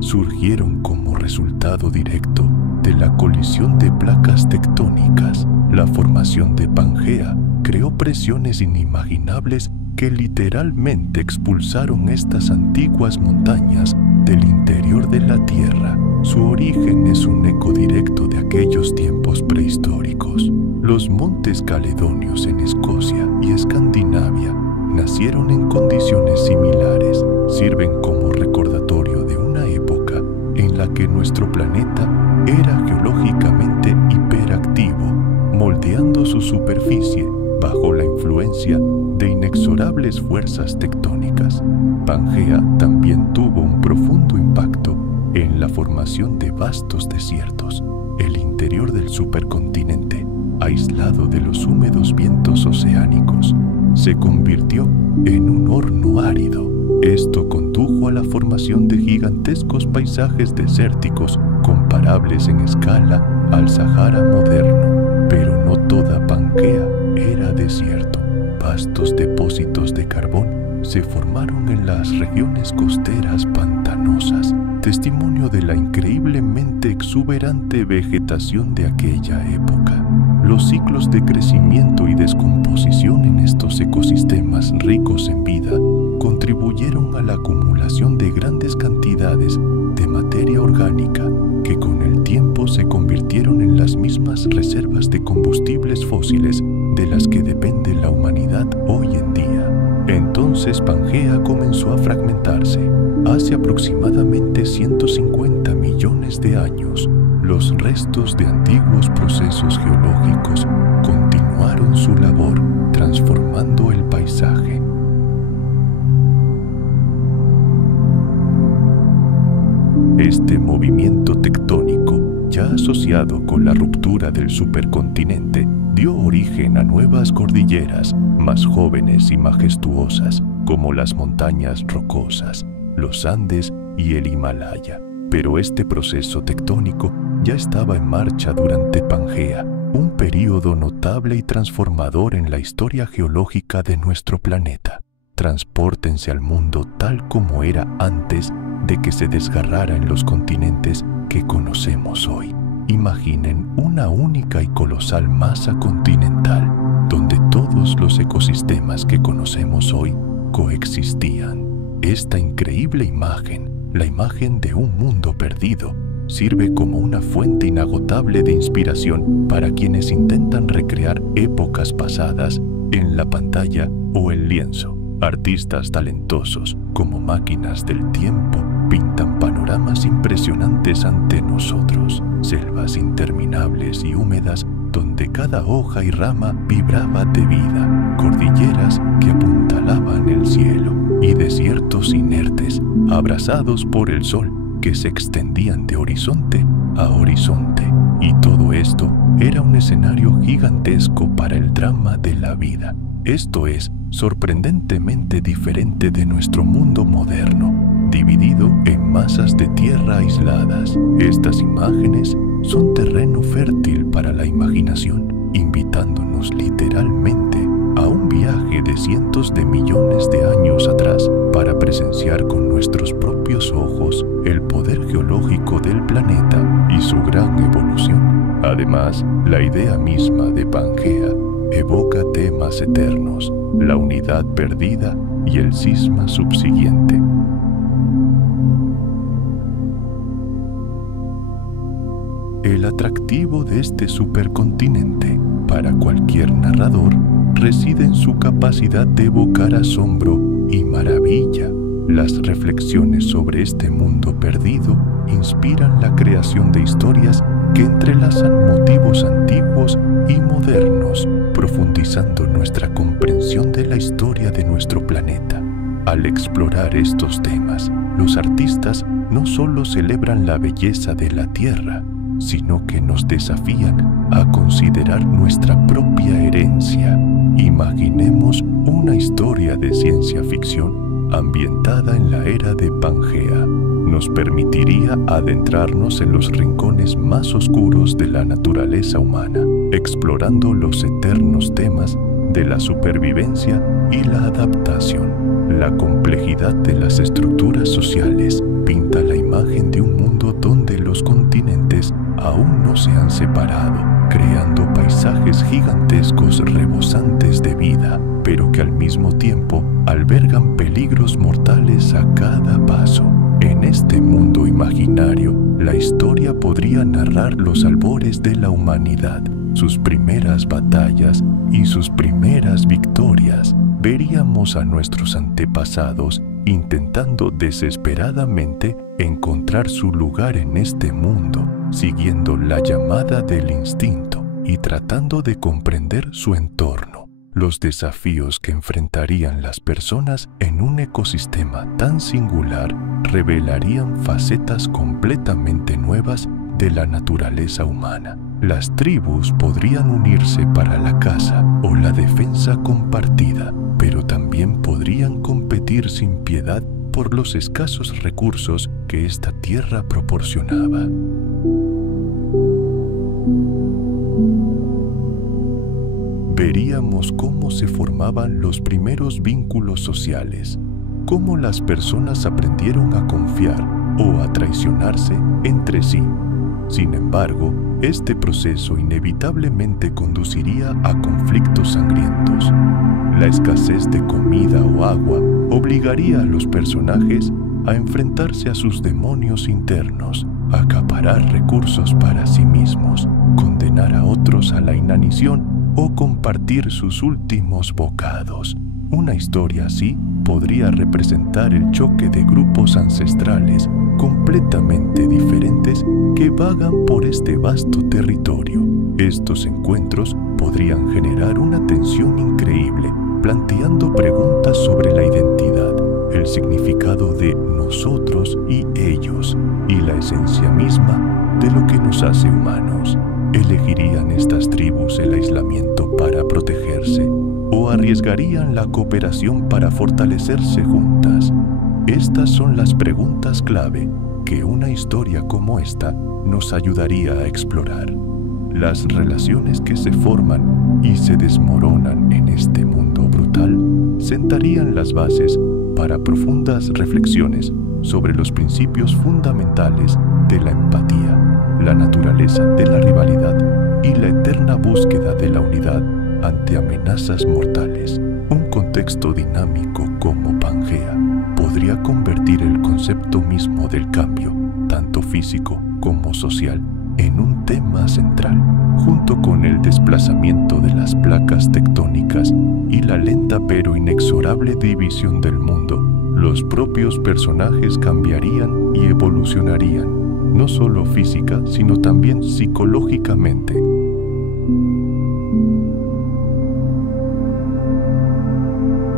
Surgieron como resultado directo de la colisión de placas tectónicas. La formación de Pangea creó presiones inimaginables que literalmente expulsaron estas antiguas montañas del interior de la Tierra. Su origen es un eco directo de aquellos tiempos prehistóricos. Los montes caledonios en Escocia y Escandinavia nacieron en condiciones similares. Sirven como recordatorio de una época en la que nuestro planeta era geológicamente hiperactivo, moldeando su superficie bajo la influencia de inexorables fuerzas tectónicas. Pangea también tuvo un profundo impacto en la formación de vastos desiertos. El interior del supercontinente, aislado de los húmedos vientos oceánicos, se convirtió en un horno árido. Esto condujo a la formación de gigantescos paisajes desérticos comparables en escala al Sahara moderno. Pero no toda Pangea era desierto. Vastos depósitos de carbón se formaron en las regiones costeras pantanosas, testimonio de la increíblemente exuberante vegetación de aquella época. Los ciclos de crecimiento y descomposición en estos ecosistemas ricos en vida contribuyeron a la acumulación de grandes cantidades de materia orgánica que con el tiempo se convirtieron en las mismas reservas de combustibles fósiles de las que depende la humanidad hoy en día. Entonces Pangea comenzó a fragmentarse. Hace aproximadamente 150 millones de años, los restos de antiguos procesos geológicos continuaron su labor, transformando el paisaje. Este movimiento tectónico, ya asociado con la ruptura del supercontinente, dio origen a nuevas cordilleras, más jóvenes y majestuosas, como las montañas rocosas, los Andes y el Himalaya. Pero este proceso tectónico ya estaba en marcha durante Pangea, un período notable y transformador en la historia geológica de nuestro planeta. Transpórtense al mundo tal como era antes de que se desgarrara en los continentes que conocemos hoy. Imaginen una única y colosal masa continental, donde todos los ecosistemas que conocemos hoy coexistían. Esta increíble imagen, la imagen de un mundo perdido, sirve como una fuente inagotable de inspiración para quienes intentan recrear épocas pasadas en la pantalla o el lienzo. Artistas talentosos, como máquinas del tiempo, pintan panoramas impresionantes ante nosotros, selvas interminables y húmedas donde cada hoja y rama vibraba de vida, cordilleras que apuntalaban el cielo y desiertos inertes, abrazados por el sol, que se extendían de horizonte a horizonte. Y todo esto era un escenario gigantesco para el drama de la vida. Esto es sorprendentemente diferente de nuestro mundo moderno, dividido en masas de tierra aisladas. Estas imágenes son terreno fértil para la imaginación, invitándonos literalmente a un viaje de cientos de millones de años atrás para presenciar con nuestros propios ojos el poder geológico del planeta y su gran evolución. Además, la idea misma de Pangea evoca temas eternos, la unidad perdida y el cisma subsiguiente. El atractivo de este supercontinente para cualquier narrador reside en su capacidad de evocar asombro y maravilla. Las reflexiones sobre este mundo perdido inspiran la creación de historias que entrelazan motivos antiguos y modernos, profundizando nuestra comprensión de la historia de nuestro planeta. Al explorar estos temas, los artistas no solo celebran la belleza de la Tierra, sino que nos desafían a considerar nuestra propia herencia. Imaginemos una historia de ciencia ficción ambientada en la era de Pangea. Nos permitiría adentrarnos en los rincones más oscuros de la naturaleza humana, explorando los eternos temas de la supervivencia y la adaptación. La complejidad de las estructuras sociales pinta la imagen de un mundo donde los continentes aún no se han separado, creando paisajes gigantescos rebosantes de vida, pero que al mismo tiempo albergan peligros mortales a cada paso. En este mundo imaginario, la historia podría narrar los albores de la humanidad, sus primeras batallas y sus primeras victorias. Veríamos a nuestros antepasados intentando desesperadamente encontrar su lugar en este mundo, siguiendo la llamada del instinto y tratando de comprender su entorno. Los desafíos que enfrentarían las personas en un ecosistema tan singular revelarían facetas completamente nuevas de la naturaleza humana. Las tribus podrían unirse para la caza o la defensa compartida, pero también podrían competir sin piedad por los escasos recursos que esta tierra proporcionaba. Veríamos cómo se formaban los primeros vínculos sociales, cómo las personas aprendieron a confiar o a traicionarse entre sí. Sin embargo, este proceso inevitablemente conduciría a conflictos sangrientos. La escasez de comida o agua obligaría a los personajes a enfrentarse a sus demonios internos, a acaparar recursos para sí mismos, condenar a otros a la inanición o compartir sus últimos bocados. Una historia así podría representar el choque de grupos ancestrales completamente diferentes que vagan por este vasto territorio. Estos encuentros podrían generar una tensión increíble, planteando preguntas sobre la identidad, el significado de nosotros y ellos, y la esencia misma de lo que nos hace humanos. ¿Elegirían estas tribus el aislamiento para protegerse o arriesgarían la cooperación para fortalecerse juntas? Estas son las preguntas clave que una historia como esta nos ayudaría a explorar. Las relaciones que se forman y se desmoronan en este mundo brutal sentarían las bases para profundas reflexiones sobre los principios fundamentales de la empatía, la naturaleza de la rivalidad y la eterna búsqueda de la unidad ante amenazas mortales. Un contexto dinámico como Pangea podría convertir el concepto mismo del cambio, tanto físico como social, en un tema central, junto con el desplazamiento de las placas tectónicas y la lenta pero inexorable división del mundo. Los propios personajes cambiarían y evolucionarían, no solo física, sino también psicológicamente.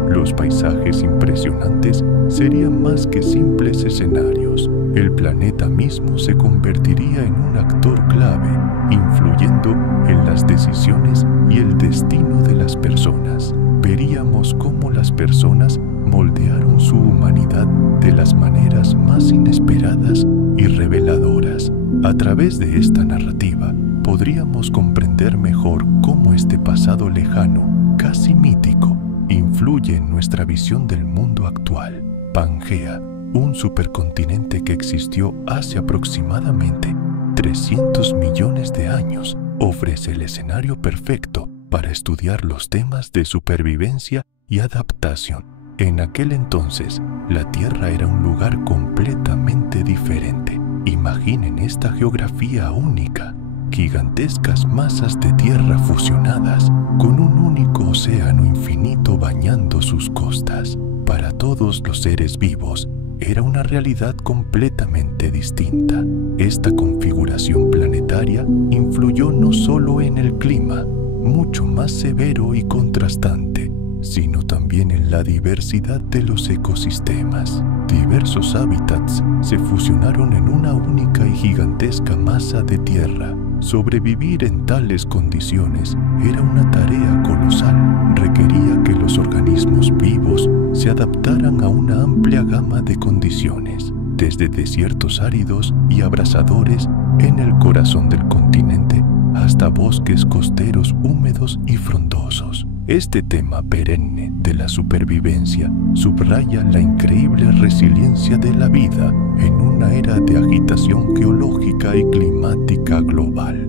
Los paisajes impresionantes serían más que simples escenarios. El planeta mismo se convertiría en un actor clave, influyendo en las decisiones y el destino de las personas. Veríamos cómo las personas moldearon su humanidad de las maneras más inesperadas y reveladoras. A través de esta narrativa, podríamos comprender mejor cómo este pasado lejano, casi mítico, influye en nuestra visión del mundo actual. Pangea, un supercontinente que existió hace aproximadamente 300 millones de años, ofrece el escenario perfecto para estudiar los temas de supervivencia y adaptación. En aquel entonces, la Tierra era un lugar completamente diferente. Imaginen esta geografía única, gigantescas masas de tierra fusionadas, con un único océano infinito bañando sus costas. Para todos los seres vivos, era una realidad completamente distinta. Esta configuración planetaria influyó no solo en el clima, mucho más severo y contrastante, sino también en la diversidad de los ecosistemas. Diversos hábitats se fusionaron en una única y gigantesca masa de tierra. Sobrevivir en tales condiciones era una tarea colosal. Requería que los organismos vivos se adaptaran a una amplia gama de condiciones, desde desiertos áridos y abrasadores en el corazón del continente hasta bosques costeros húmedos y frondosos. Este tema perenne de la supervivencia subraya la increíble resiliencia de la vida en una era de agitación geológica y climática global.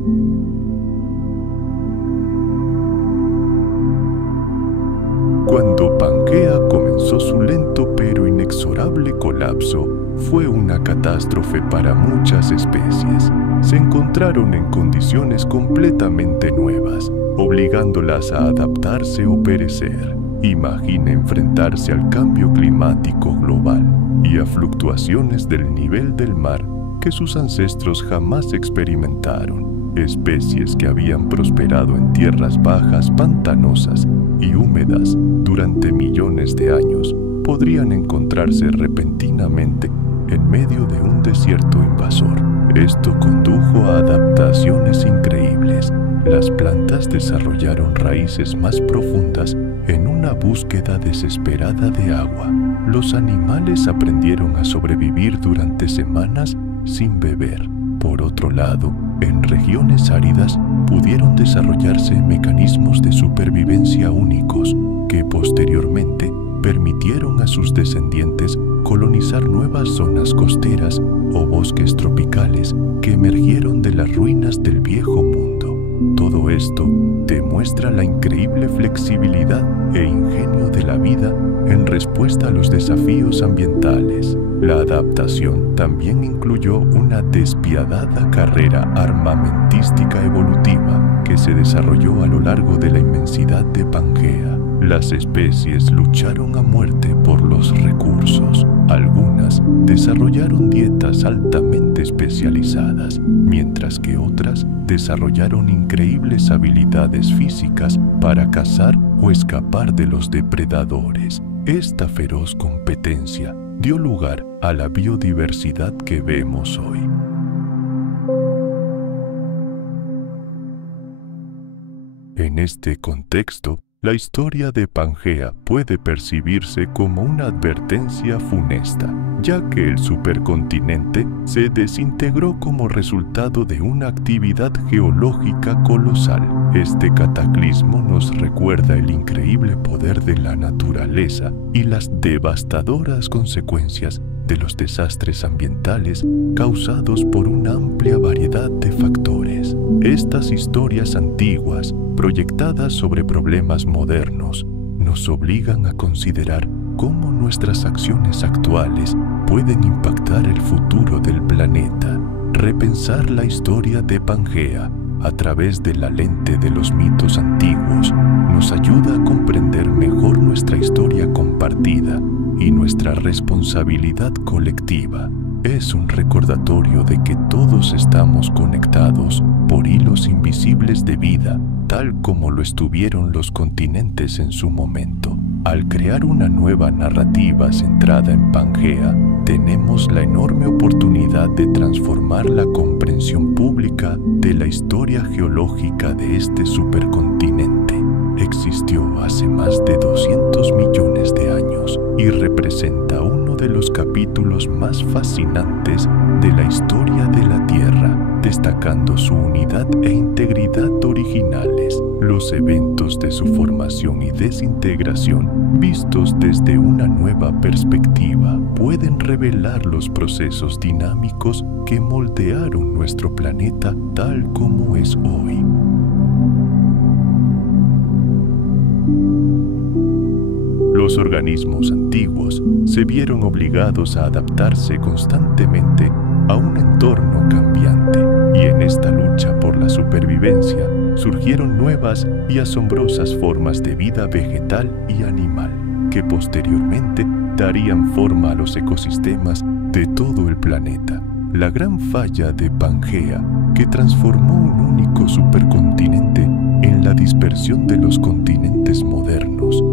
Cuando Pangea comenzó su lento pero inexorable colapso, fue una catástrofe para muchas especies. Se encontraron en condiciones completamente nuevas, obligándolas a adaptarse o perecer. Imagine enfrentarse al cambio climático global y a fluctuaciones del nivel del mar que sus ancestros jamás experimentaron. Especies que habían prosperado en tierras bajas, pantanosas y húmedas durante millones de años podrían encontrarse repentinamente en medio de un desierto invasor. Esto condujo a adaptaciones increíbles. Las plantas desarrollaron raíces más profundas en una búsqueda desesperada de agua. Los animales aprendieron a sobrevivir durante semanas sin beber. Por otro lado, en regiones áridas pudieron desarrollarse mecanismos de supervivencia únicos que posteriormente permitieron a sus descendientes colonizar nuevas zonas costeras o bosques tropicales que emergieron de las ruinas del viejo mundo. Todo esto demuestra la increíble flexibilidad e ingenio de la vida en respuesta a los desafíos ambientales. La adaptación también incluyó una despiadada carrera armamentística evolutiva que se desarrolló a lo largo de la inmensidad de Pangea. Las especies lucharon a muerte por los recursos. Algunas desarrollaron dietas altamente especializadas, mientras que otras desarrollaron increíbles habilidades físicas para cazar o escapar de los depredadores. Esta feroz competencia dio lugar a la biodiversidad que vemos hoy. En este contexto, la historia de Pangea puede percibirse como una advertencia funesta, ya que el supercontinente se desintegró como resultado de una actividad geológica colosal. Este cataclismo nos recuerda el increíble poder de la naturaleza y las devastadoras consecuencias de los desastres ambientales causados por una amplia variedad de factores. Estas historias antiguas, proyectadas sobre problemas modernos, nos obligan a considerar cómo nuestras acciones actuales pueden impactar el futuro del planeta. Repensar la historia de Pangea a través de la lente de los mitos antiguos nos ayuda a comprender mejor nuestra historia compartida y nuestra responsabilidad colectiva. Es un recordatorio de que todos estamos conectados por hilos invisibles de vida, tal como lo estuvieron los continentes en su momento. Al crear una nueva narrativa centrada en Pangea, tenemos la enorme oportunidad de transformar la comprensión pública de la historia geológica de este supercontinente. Existió hace más de 200 millones de años y representa uno de los capítulos más fascinantes de la historia de la Tierra, destacando su unidad e integridad originales. Los eventos de su formación y desintegración, vistos desde una nueva perspectiva, pueden revelar los procesos dinámicos que moldearon nuestro planeta tal como es hoy. Los organismos antiguos se vieron obligados a adaptarse constantemente a un entorno cambiante, y en esta lucha por la supervivencia surgieron nuevas y asombrosas formas de vida vegetal y animal, que posteriormente darían forma a los ecosistemas de todo el planeta. La gran falla de Pangea, que transformó un único supercontinente en la dispersión de los continentes modernos,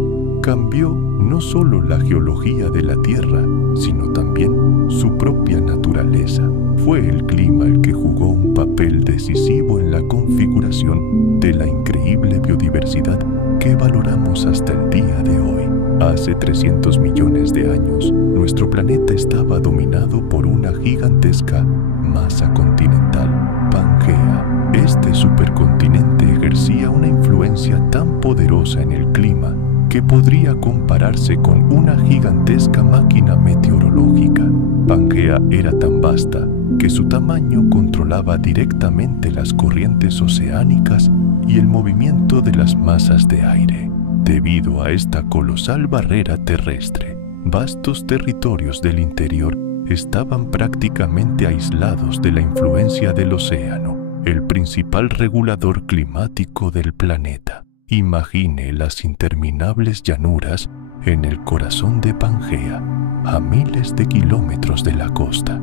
cambió no solo la geología de la Tierra, sino también su propia naturaleza. Fue el clima el que jugó un papel decisivo en la configuración de la increíble biodiversidad que valoramos hasta el día de hoy. Hace 300 millones de años, nuestro planeta estaba dominado por una gigantesca masa continental, Pangea. Este supercontinente ejercía una influencia tan poderosa en el clima que podría compararse con una gigantesca máquina meteorológica. Pangea era tan vasta que su tamaño controlaba directamente las corrientes oceánicas y el movimiento de las masas de aire. Debido a esta colosal barrera terrestre, vastos territorios del interior estaban prácticamente aislados de la influencia del océano, el principal regulador climático del planeta. Imagine las interminables llanuras en el corazón de Pangea, a miles de kilómetros de la costa.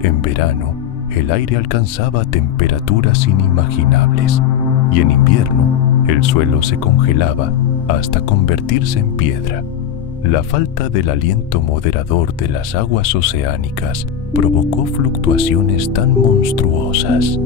En verano, el aire alcanzaba temperaturas inimaginables, y en invierno, el suelo se congelaba hasta convertirse en piedra. La falta del aliento moderador de las aguas oceánicas provocó fluctuaciones tan monstruosas.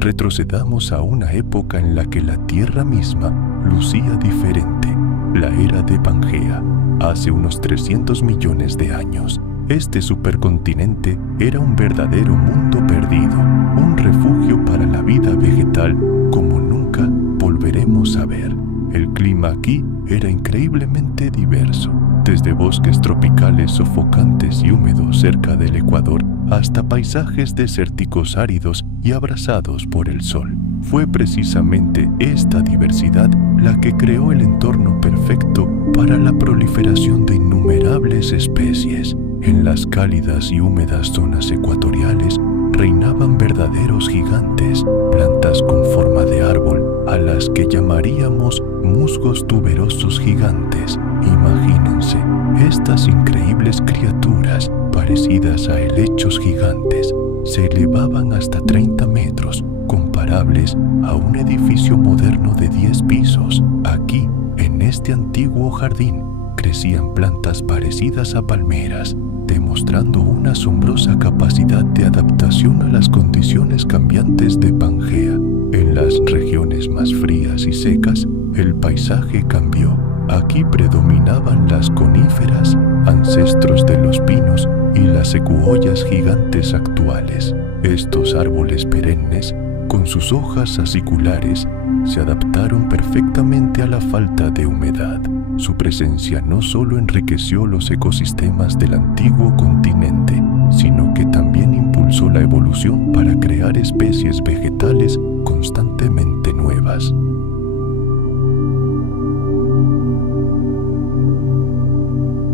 Retrocedamos a una época en la que la Tierra misma lucía diferente, la era de Pangea. Hace unos 300 millones de años, este supercontinente era un verdadero mundo perdido, un refugio para la vida vegetal como nunca volveremos a ver. El clima aquí era increíblemente diverso, desde bosques tropicales sofocantes y húmedos cerca del Ecuador hasta paisajes desérticos áridos y abrasados por el sol. Fue precisamente esta diversidad la que creó el entorno perfecto para la proliferación de innumerables especies. En las cálidas y húmedas zonas ecuatoriales reinaban verdaderos gigantes, plantas con forma de árbol, a las que llamaríamos musgos tuberosos gigantes. Imagínense, estas increíbles criaturas, parecidas a helechos gigantes, se elevaban hasta 30 metros, comparables a un edificio moderno de 10 pisos. Aquí, en este antiguo jardín, crecían plantas parecidas a palmeras, demostrando una asombrosa capacidad de adaptación a las condiciones cambiantes de Pangea. En las regiones más frías y secas, el paisaje cambió. Aquí predominaban las coníferas, ancestros de los pinos y las secuoyas gigantes actuales. Estos árboles perennes, con sus hojas aciculares, se adaptaron perfectamente a la falta de humedad. Su presencia no solo enriqueció los ecosistemas del antiguo continente, sino que también impulsó la evolución para crear especies vegetales constantemente nuevas.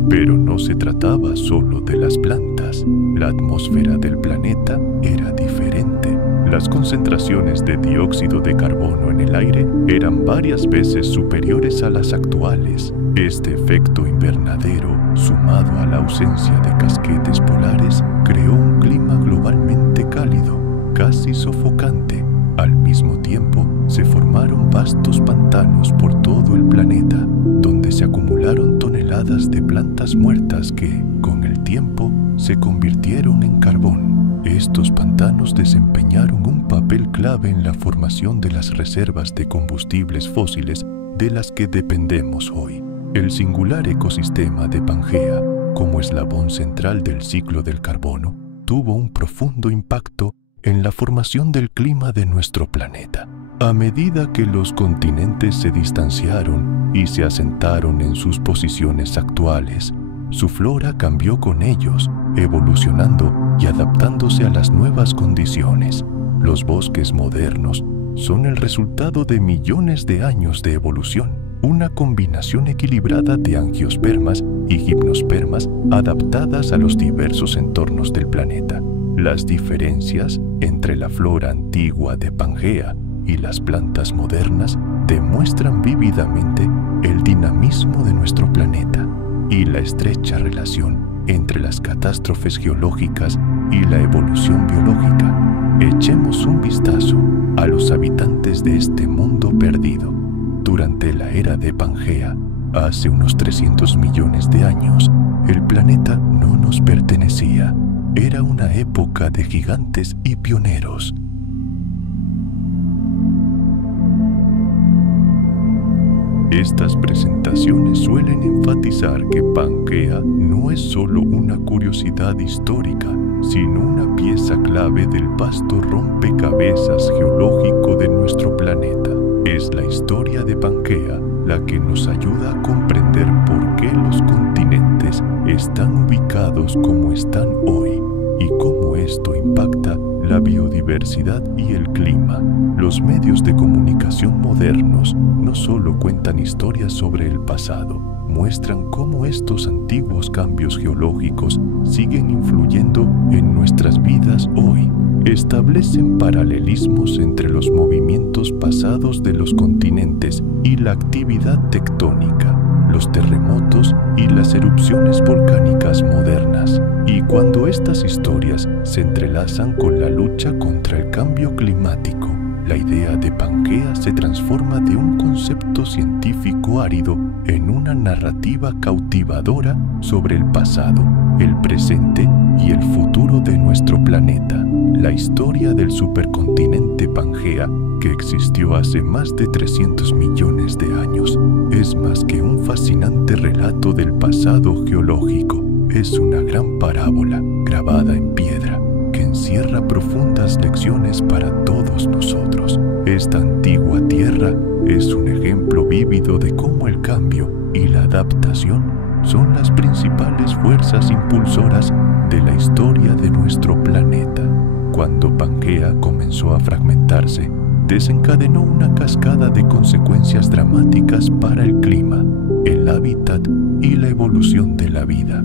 Pero no se trataba solo de las plantas. La atmósfera del planeta era diferente. Las concentraciones de dióxido de carbono en el aire eran varias veces superiores a las actuales. Este efecto invernadero, sumado a la ausencia de casquetes polares, creó un clima globalmente cálido, casi sofocante. Al mismo tiempo, se formaron vastos pantanos por todo el planeta, donde se acumularon toneladas de plantas muertas que, con el tiempo, se convirtieron en carbón. Estos pantanos desempeñaron un papel clave en la formación de las reservas de combustibles fósiles de las que dependemos hoy. El singular ecosistema de Pangea, como eslabón central del ciclo del carbono, tuvo un profundo impacto en la formación del clima de nuestro planeta. A medida que los continentes se distanciaron y se asentaron en sus posiciones actuales, su flora cambió con ellos, evolucionando y adaptándose a las nuevas condiciones. Los bosques modernos son el resultado de millones de años de evolución, una combinación equilibrada de angiospermas y gimnospermas adaptadas a los diversos entornos del planeta. Las diferencias entre la flora antigua de Pangea y las plantas modernas demuestran vívidamente el dinamismo de nuestro planeta y la estrecha relación entre las catástrofes geológicas y la evolución biológica. Echemos un vistazo a los habitantes de este mundo perdido. Durante la era de Pangea, hace unos 300 millones de años, el planeta no nos pertenecía. Era una época de gigantes y pioneros. Estas presentaciones suelen enfatizar que Pangea no es solo una curiosidad histórica, sino una pieza clave del vasto rompecabezas geológico de nuestro planeta. Es la historia de Pangea la que nos ayuda a comprender por qué los continentes están ubicados como están hoy y cómo esto impacta la biodiversidad y el clima. Los medios de comunicación modernos no solo cuentan historias sobre el pasado, muestran cómo estos antiguos cambios geológicos siguen influyendo en nuestras vidas hoy. Establecen paralelismos entre los movimientos pasados de los continentes y la actividad tectónica, los terremotos y las erupciones volcánicas modernas. Y cuando estas historias se entrelazan con la lucha contra el cambio climático, la idea de Pangea se transforma de un concepto científico árido en una narrativa cautivadora sobre el pasado, el presente y el futuro de nuestro planeta. La historia del supercontinente Pangea, que existió hace más de 300 millones de años, es más que un fascinante relato del pasado geológico. Es una gran parábola grabada en piedra que encierra profundas lecciones para todos nosotros. Esta antigua tierra es un ejemplo vívido de cómo el cambio y la adaptación son las principales fuerzas impulsoras de la historia de nuestro planeta. Cuando Pangea comenzó a fragmentarse, desencadenó una cascada de consecuencias dramáticas para el clima, el hábitat y la evolución de la vida.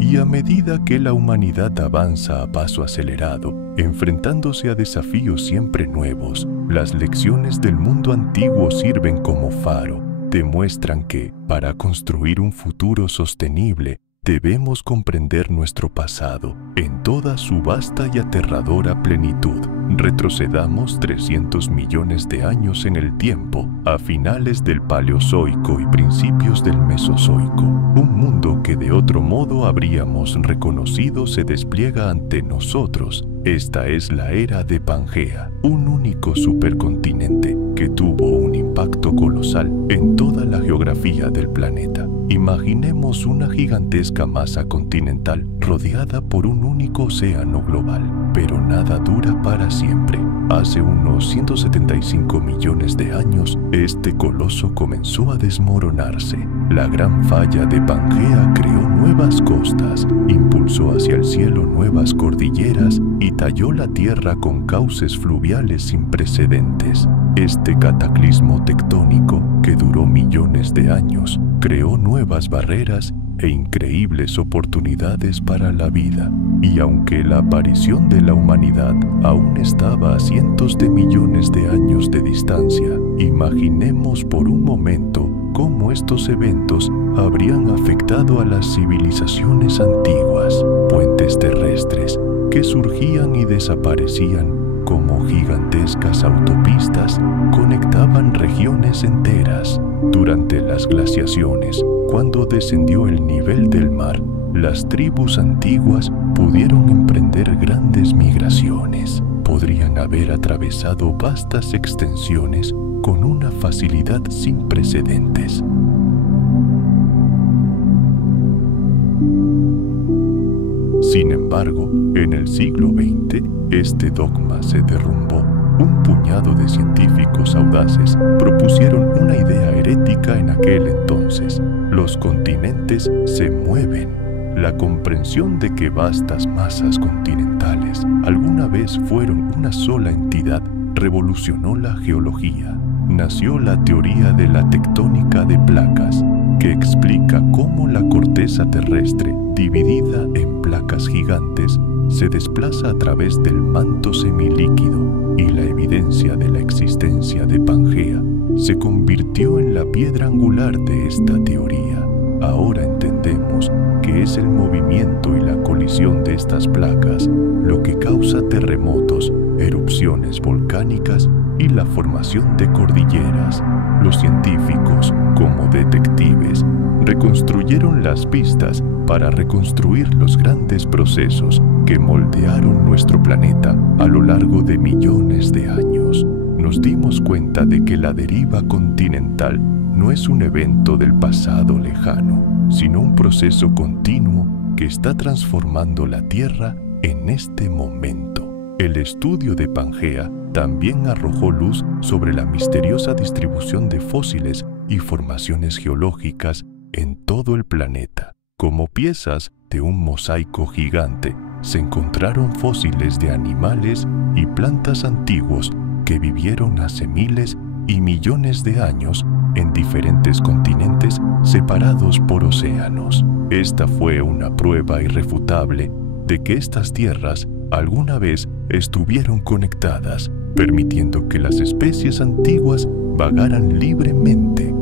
Y a medida que la humanidad avanza a paso acelerado, enfrentándose a desafíos siempre nuevos, las lecciones del mundo antiguo sirven como faro, demuestran que, para construir un futuro sostenible, debemos comprender nuestro pasado en toda su vasta y aterradora plenitud. Retrocedamos 300 millones de años en el tiempo, a finales del Paleozoico y principios del Mesozoico. Un mundo que de otro modo habríamos reconocido se despliega ante nosotros. Esta es la era de Pangea, un único supercontinente que tuvo un impacto colosal en toda la geografía del planeta. Imaginemos una gigantesca masa continental rodeada por un único océano global, pero nada dura para siempre. Hace unos 175 millones de años, este coloso comenzó a desmoronarse. La gran falla de Pangea creó nuevas costas, impulsó hacia el cielo nuevas cordilleras y talló la tierra con cauces fluviales sin precedentes. Este cataclismo tectónico, que duró millones de años, creó nuevas barreras e increíbles oportunidades para la vida. Y aunque la aparición de la humanidad aún estaba a cientos de millones de años de distancia, imaginemos por un momento cómo estos eventos habrían afectado a las civilizaciones antiguas, puentes terrestres que surgían y desaparecían como gigantescas autopistas, conectaban regiones enteras. Durante las glaciaciones, cuando descendió el nivel del mar, las tribus antiguas pudieron emprender grandes migraciones. Podrían haber atravesado vastas extensiones con una facilidad sin precedentes. Sin embargo, en el siglo XX, este dogma se derrumbó. Un puñado de científicos audaces propusieron una idea herética en aquel entonces. Los continentes se mueven. La comprensión de que vastas masas continentales alguna vez fueron una sola entidad revolucionó la geología. Nació la teoría de la tectónica de placas, que explica cómo la corteza terrestre, dividida en placas gigantes, se desplaza a través del manto semilíquido, y la evidencia de la existencia de Pangea se convirtió en la piedra angular de esta teoría. Ahora entendemos que es el movimiento y la colisión de estas placas lo que causa terremotos, erupciones volcánicas y la formación de cordilleras. Los científicos, como detectives, reconstruyeron las pistas para reconstruir los grandes procesos que moldearon nuestro planeta a lo largo de millones de años. Nos dimos cuenta de que la deriva continental no es un evento del pasado lejano, sino un proceso continuo que está transformando la Tierra en este momento. El estudio de Pangea también arrojó luz sobre la misteriosa distribución de fósiles y formaciones geológicas en todo el planeta. Como piezas de un mosaico gigante, se encontraron fósiles de animales y plantas antiguos que vivieron hace miles y millones de años en diferentes continentes separados por océanos. Esta fue una prueba irrefutable de que estas tierras alguna vez estuvieron conectadas, permitiendo que las especies antiguas vagaran libremente.